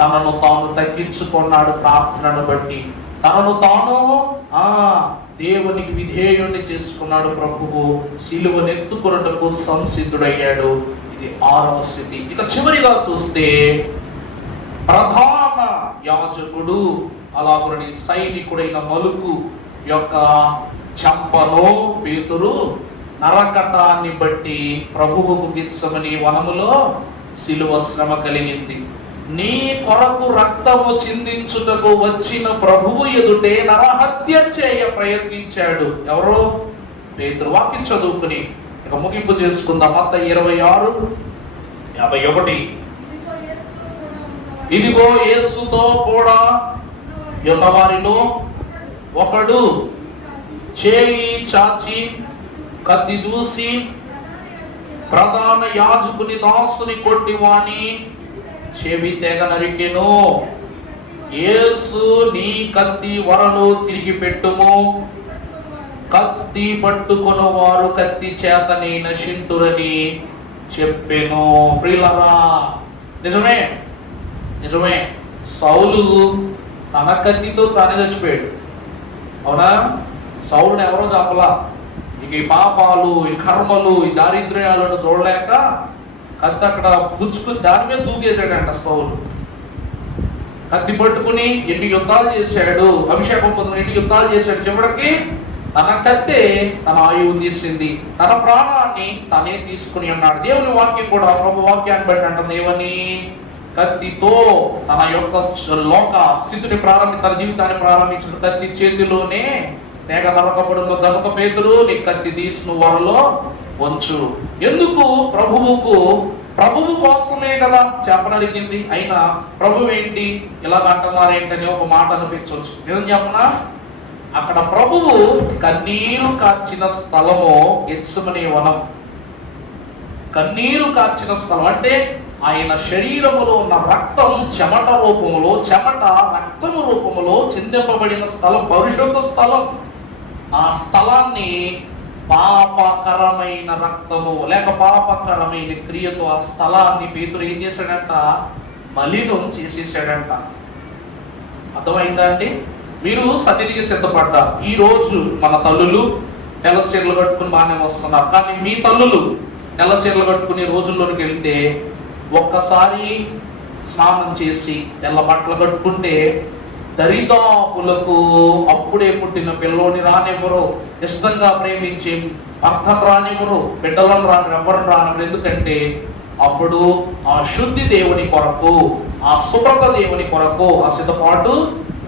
తనను తాను తగ్గించుకున్నాడు. ప్రార్థనను బట్టి తనను తాను దేవునికి విధేయుణ్ణి చేసుకున్నాడు. ప్రభువు సిలువనెత్తుకొనుటకు సంసిద్ధుడయ్యాడు. ఇది 6వ స్థితి. ఇక చివరిగా చూస్తే ప్రధాన యాజకుడు అలాగని సైనికుడైన మలుకు యొక్క చెంపలో పేతురు నరకటాన్ని బట్టి ప్రభువుకు గెత్సెమనీ వనములో సిలువ శ్రమ కలిగింది. నీ కొరకు రక్తము చిందించుటకు వచ్చిన ప్రభువు ఎదుటే నరహత్య చేయ ప్రయత్నించాడు. ఎవరు? పేతురు. వాక్యం చదువుకుని ఇక ముగింపు చేసుకుందాం. మత్తయి 26:51. ఇదిగో యేసుతో కూడా ఉన్న వారిలో ఒకడు చేయి చాచి కత్తి దూసి ప్రధాన యాజకుని దాసుని కొట్టి వాని చెవి తెగ నరికెను. యేసు నీ కత్తి వరలో తిరిగి పెట్టుము, కత్తి పట్టుకొను వారు కత్తి చేతనే నశింతురని చెప్పెను. ప్రియులారా, నిజమే నిజమే, సౌలు తన కత్తితో తానే చచ్చిపోయాడు. అవునా? సౌలుని ఎవరో చంపలా. ఇక ఈ పాపాలు, ఈ కర్మలు, ఈ దారిద్ర్యాలను చూడలేక కత్తి అక్కడ గుచ్చుకుని దాని మీద దూకేశాడంట సౌలు. కత్తి పట్టుకుని ఎన్ని యుద్ధాలు చేశాడు, అభిషేకం పొందిన ఎన్ని యుద్ధాలు చేశాడు. చివరికి తన కత్తే తన ఆయువు తీసింది, తన ప్రాణాన్ని తనే తీసుకుని ఉన్నాడు. దేవుని వాక్యం కూడా ప్రభు వాక్యాన్ని బట్టి అంటుంది ఏమని? కత్తితో తన యొక్క లోక స్థితిని తన జీవితాన్ని ప్రారంభించిన కత్తి చేతిలోనే తెగ నరకబడును గనుక పేతురు నీ కత్తి తీసి నువ్వు వరలో వంచు. ఎందుకు? ప్రభువు కోసమే కదా చెప్పనడిగింది. అయినా ప్రభు ఏంటి ఇలాగ అంటున్నారేంటని ఒక మాట అనిపించవచ్చు. ఏం చెప్పనా? అక్కడ ప్రభువు కన్నీరు కార్చిన స్థలము గెత్సెమనీ వనం. కన్నీరు కార్చిన స్థలం అంటే ఆయన శరీరములో ఉన్న రక్తం చెమట రక్తము రూపములో చిందింపబడిన స్థలం, పరిశుద్ధ స్థలం. ఆ స్థలాన్ని పాపకరమైన రక్తము లేక పాపకరమైన క్రియతో ఆ స్థలాన్ని పేతురు ఏం చేశాడంట? మలినం చేసేసాడంట. అర్థమైందా అండి? మీరు సన్నిధికి సిద్ధపడ్డారు. ఈ రోజు మన తల్లులు తెల్ల చీరలు కట్టుకుని బాగానే వస్తున్నారు, కానీ మీ తల్లులు తెల్ల చీరలు కట్టుకునే రోజుల్లోనికి వెళ్తే ఒక్కసారి స్నానం చేసి తెల్ల బట్టలు కట్టుకుంటే దరిదాపులకు అప్పుడే పుట్టిన పిల్లోని రానివ్వరు, ఇష్టంగా ప్రేమించే భర్తను రానివ్వరు, బిడ్డలను ఎవరిని రానివ్వరు. ఎందుకంటే అప్పుడు ఆ శుద్ధి దేవుని కొరకు, ఆ శుభ్రత దేవుని కొరకు, ఆ సిద్ధపాటు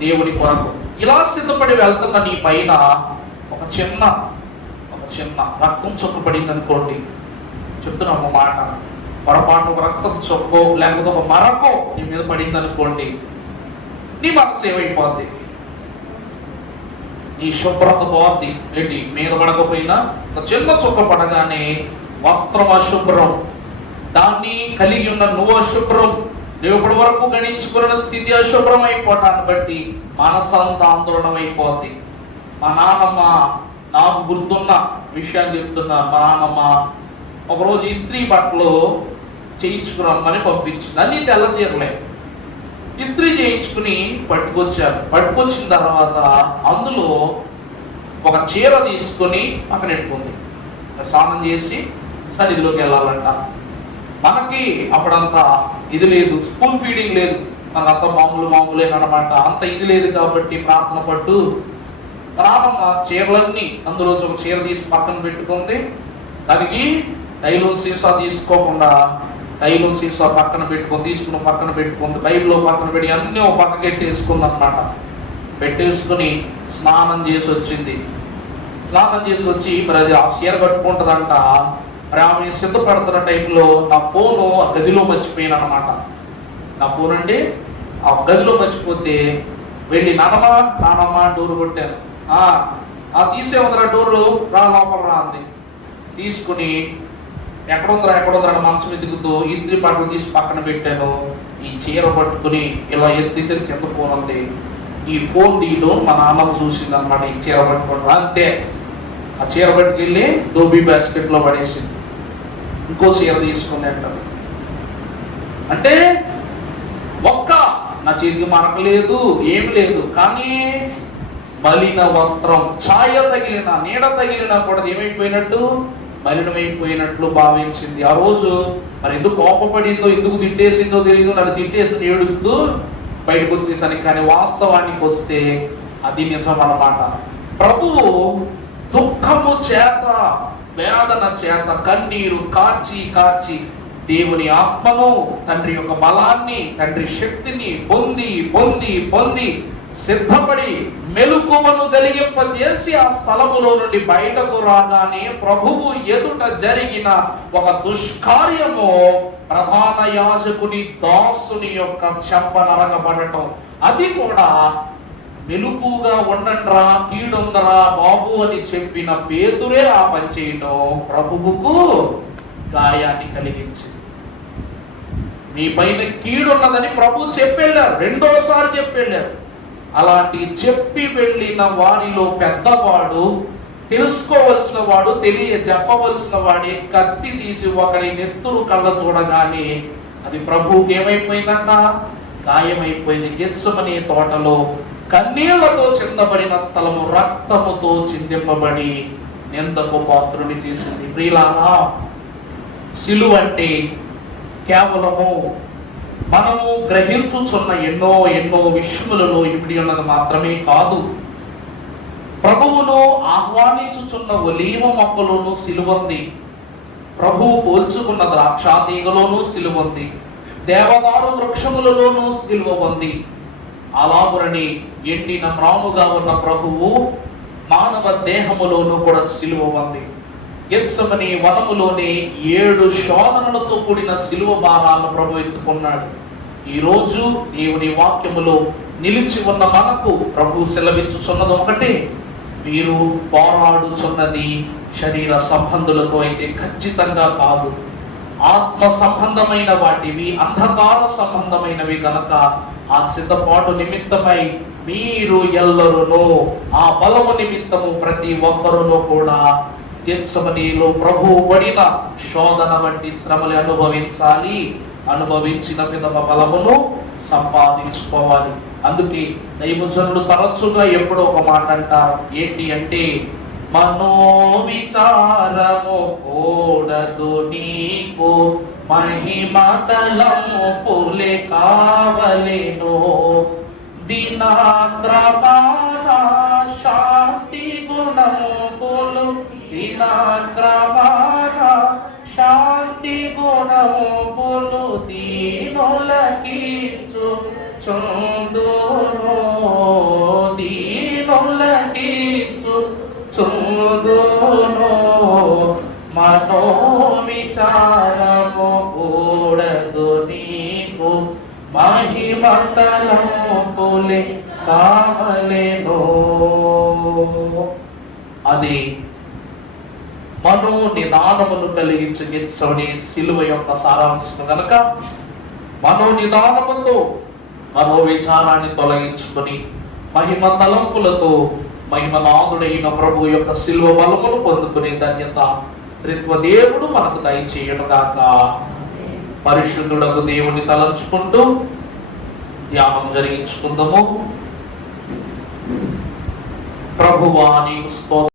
దేవుని కొరకు. ఇలా సిద్ధపడి వెళ్తున్న నీ పైన ఒక చిన్న రక్తం చుక్క పడింది అనుకోండి. చెప్తున్నా ఒక మాట, పొరపాటు ఒక రక్తం చొక్కో లేకపోతే ఒక మరకో నీ మీద పడింది అనుకోండి, నీ మనసు ఏమైపోద్ది? నీ శుభ్రత పోద్ది. ఏంటి? మీద పడకపోయినా ఒక చిన్న చుక్క పడగానే వస్త్రం అశుభ్రం, దాన్ని కలిగి ఉన్న నువ్వు అశుభ్రం, నువ్వు ఇప్పటి వరకు గణించుకున్న స్థితి అశుభ్రం అయిపోవటాన్ని బట్టి మనసంతా ఆందోళన అయిపోద్ది. మా నాన్నమ్మ, నాకు గుర్తున్న విషయాన్ని చెప్తున్నా, మా నాన్నమ్మ ఒకరోజు ఇస్త్రీ బట్టలు చేయించుకురమ్మని పంపించింది. అన్ని తెల్ల చీరలే ఇస్త్రీ చేయించుకుని పట్టుకొచ్చిన తర్వాత అందులో ఒక చీర తీసుకొని పక్కన పెట్టుకుంది. స్నానం చేసి సన్నిధిలోకి వెళ్ళాలంట. మనకి అప్పుడంతా ఇది లేదు, స్కూల్ ఫీడింగ్ లేదు, మనకంతా మామూలేనమాట. అంత ఇది లేదు కాబట్టి ప్రార్థన పట్టు నానమ్మ చీరలన్నీ అందులో ఒక చీర తీసి పక్కన పెట్టుకుంది. దానికి తైలం సీసా తీసుకోకుండా తైలం సీసా పక్కన తీసుకుని పక్కన పెట్టుకుంది. బైబిల్లో పక్కన పెట్టి అన్నీ ఒక పక్కకి పెట్టేసుకుంది అనమాట. పెట్టేసుకుని స్నానం చేసి వచ్చింది. స్నానం చేసి వచ్చి మరి అది ఆ చీర కట్టుకుంటుందంట. మరి ఆమె సిద్ధపడుతున్న టైంలో నా ఫోను ఆ గదిలో మర్చిపోయాను అనమాట. నా ఫోన్ అండి ఆ గదిలో మర్చిపోతే వెళ్ళి నానమ్మ డోరు కొట్టాను. తీసేవుందిరా డోరు, రా లోపల రా అంది. తీసుకుని ఎక్కడుందరా అని మంచం ఎదుగుతూ ఇస్త్రీ బట్టలు తీసి పక్కన పెట్టాను. ఈ చీర పట్టుకుని ఇలా ఎత్తేసరికి కింద ఫోన్ ఉంది. ఈ ఫోన్ తీయడం మా నాన్నమ్మ చూసింది అనమాట. ఈ చీర పట్టుకోవడం అంతే. ఆ చీర పట్టుకెళ్ళి దోబీ బాస్కెట్లో పడేసింది. ఇంకో చీర తీసుకుని అంటారు. అంటే నా చేతికి మరకలేదు, ఏమి లేదు, కానీ మలిన వస్త్రం ఛాయ తగిలిన నీడ తగిలినా కూడా ఏమైపోయినట్టు మలినమైపోయినట్లు భావించింది. ఆ రోజు మరి ఎందుకు కోపపడిందో, ఎందుకు తిట్టేసిందో తెలియదు. నన్ను తిట్టేసి ఏడుస్తూ బయటకు వచ్చేసాను. కానీ వాస్తవానికి వస్తే అది నిజం అన్నమాట. ప్రభువు దుఃఖము చేత, వేదన చేత, కన్నీరు కార్చి దేవుని ఆత్మను, తండ్రి యొక్క బలాన్ని, తండ్రి శక్తిని పొంది సిద్ధపడి మెలకువను కలిగింపజేసి ఆ స్థలములో నుండి బయటకు రాగానే ప్రభువు ఎదుట జరిగిన ఒక దుష్కార్యము ప్రధాన యాజకుని దాసుని యొక్క చెంప నరకబడటం. అది కూడా మెలకుగా ఉండండిరా, కీడుందరా బాబు అని చెప్పిన పేతురే ఆ పని చేయటం ప్రభువుకు గాయాన్ని కలిగించింది. మీ పైన కీడున్నదని ప్రభు చెప్పెళ్ళారు, రెండోసారి చెప్పెళ్ళారు. అలాంటి చెప్పి వెళ్ళిన వారిలో పెద్దవాడు, తెలుసుకోవలసిన వాడు, చెప్పవలసిన వాడి కత్తి తీసి ఒకరి నెత్తురు కళ్ళ చూడగానే అది ప్రభువుకి ఏమైపోయిందంట, గాయమైపోయింది. గెత్సెమనే తోటలో కన్నీళ్లతో చిందబడిన స్థలము రక్తముతో చిందింపబడి నిందకు పాత్రుని చేసింది. ప్రియులారా, సిలువ అంటే కేవలము మనము గ్రహించుచున్న ఎన్నో విషయములలో ఇమిడి ఉన్నది మాత్రమే కాదు. ప్రభువును ఆహ్వానించుచున్న ఒలీవ మొక్కలోనూ సిలువంది. ప్రభువు పోల్చుకున్న ద్రాక్షాతీగలోనూ సిలువంది. దేవదారు వృక్షములలోనూ సిలువ ఉంది. అలాగునని ఎండిన మ్రానుగా ఉన్న ప్రభువు మానవ దేహములోనూ కూడా సిలువ ఉంది. గెత్సెమనే వనములోనే 7 శోధనలతో కూడిన సిలువ భారాలను ప్రభు ఎత్తుకున్నాడు. ఈరోజు దేవుని వాక్యములో నిలిచి ఉన్న మనకు ప్రభు సెలవిచ్చుచున్నది ఒకటే, మీరు పోరాడుచున్నది శరీర సంబంధులతో అయితే ఖచ్చితంగా కాదు, ఆత్మ సంబంధమైన వాటివి, అంధకార సంబంధమైనవి గనక ఆ సిద్ధపాటు నిమిత్తమై మీరు ఎల్లరును ఆ బలము నిమిత్తము ప్రతి ఒక్కరును కూడా గెత్సెమనేలో ప్రభువు పడిన శోధన వంటి శ్రమలు అనుభవించాలి. అనుభవించిన పిదప బలమును సంపాదించుకోవాలి. అందుకే దైవజనులు తరచుగా ఎప్పుడో ఒక మాట అంటారు. ఏంటి అంటే, మనోవిచారము కూడదు నీకు, మహిమతలము పులే కావలెను, దినాగ్రమాన శాంతి గుణములు, దినాగ్రమాన శాంతి గుణములు దీనులకిచ్చు చుందును, దీనులకిచ్చు చుందును, మనోవిచారము కూడదు నీకు, మహిమతలము పులే కావలెను. అది మనోనిదానమును కలిగించే గెత్సెమనే సిలువ యొక్క సారాంశం కనుక మనోనిదానముతో మనోవిచారాన్ని తొలగించుకొని మహిమ తలంపులతో మహిమనాథుడైన ప్రభు యొక్క సిలువ బలమును పొందుకునే ధన్యత త్రిత్వ దేవుడు మనకు దయచేయను గాక. పరిశుద్ధుడకు దేవుని తలంచుకుంటూ ధ్యానం జరిగించుకుందాము. ప్రభువా నీకు స్తోత్రం.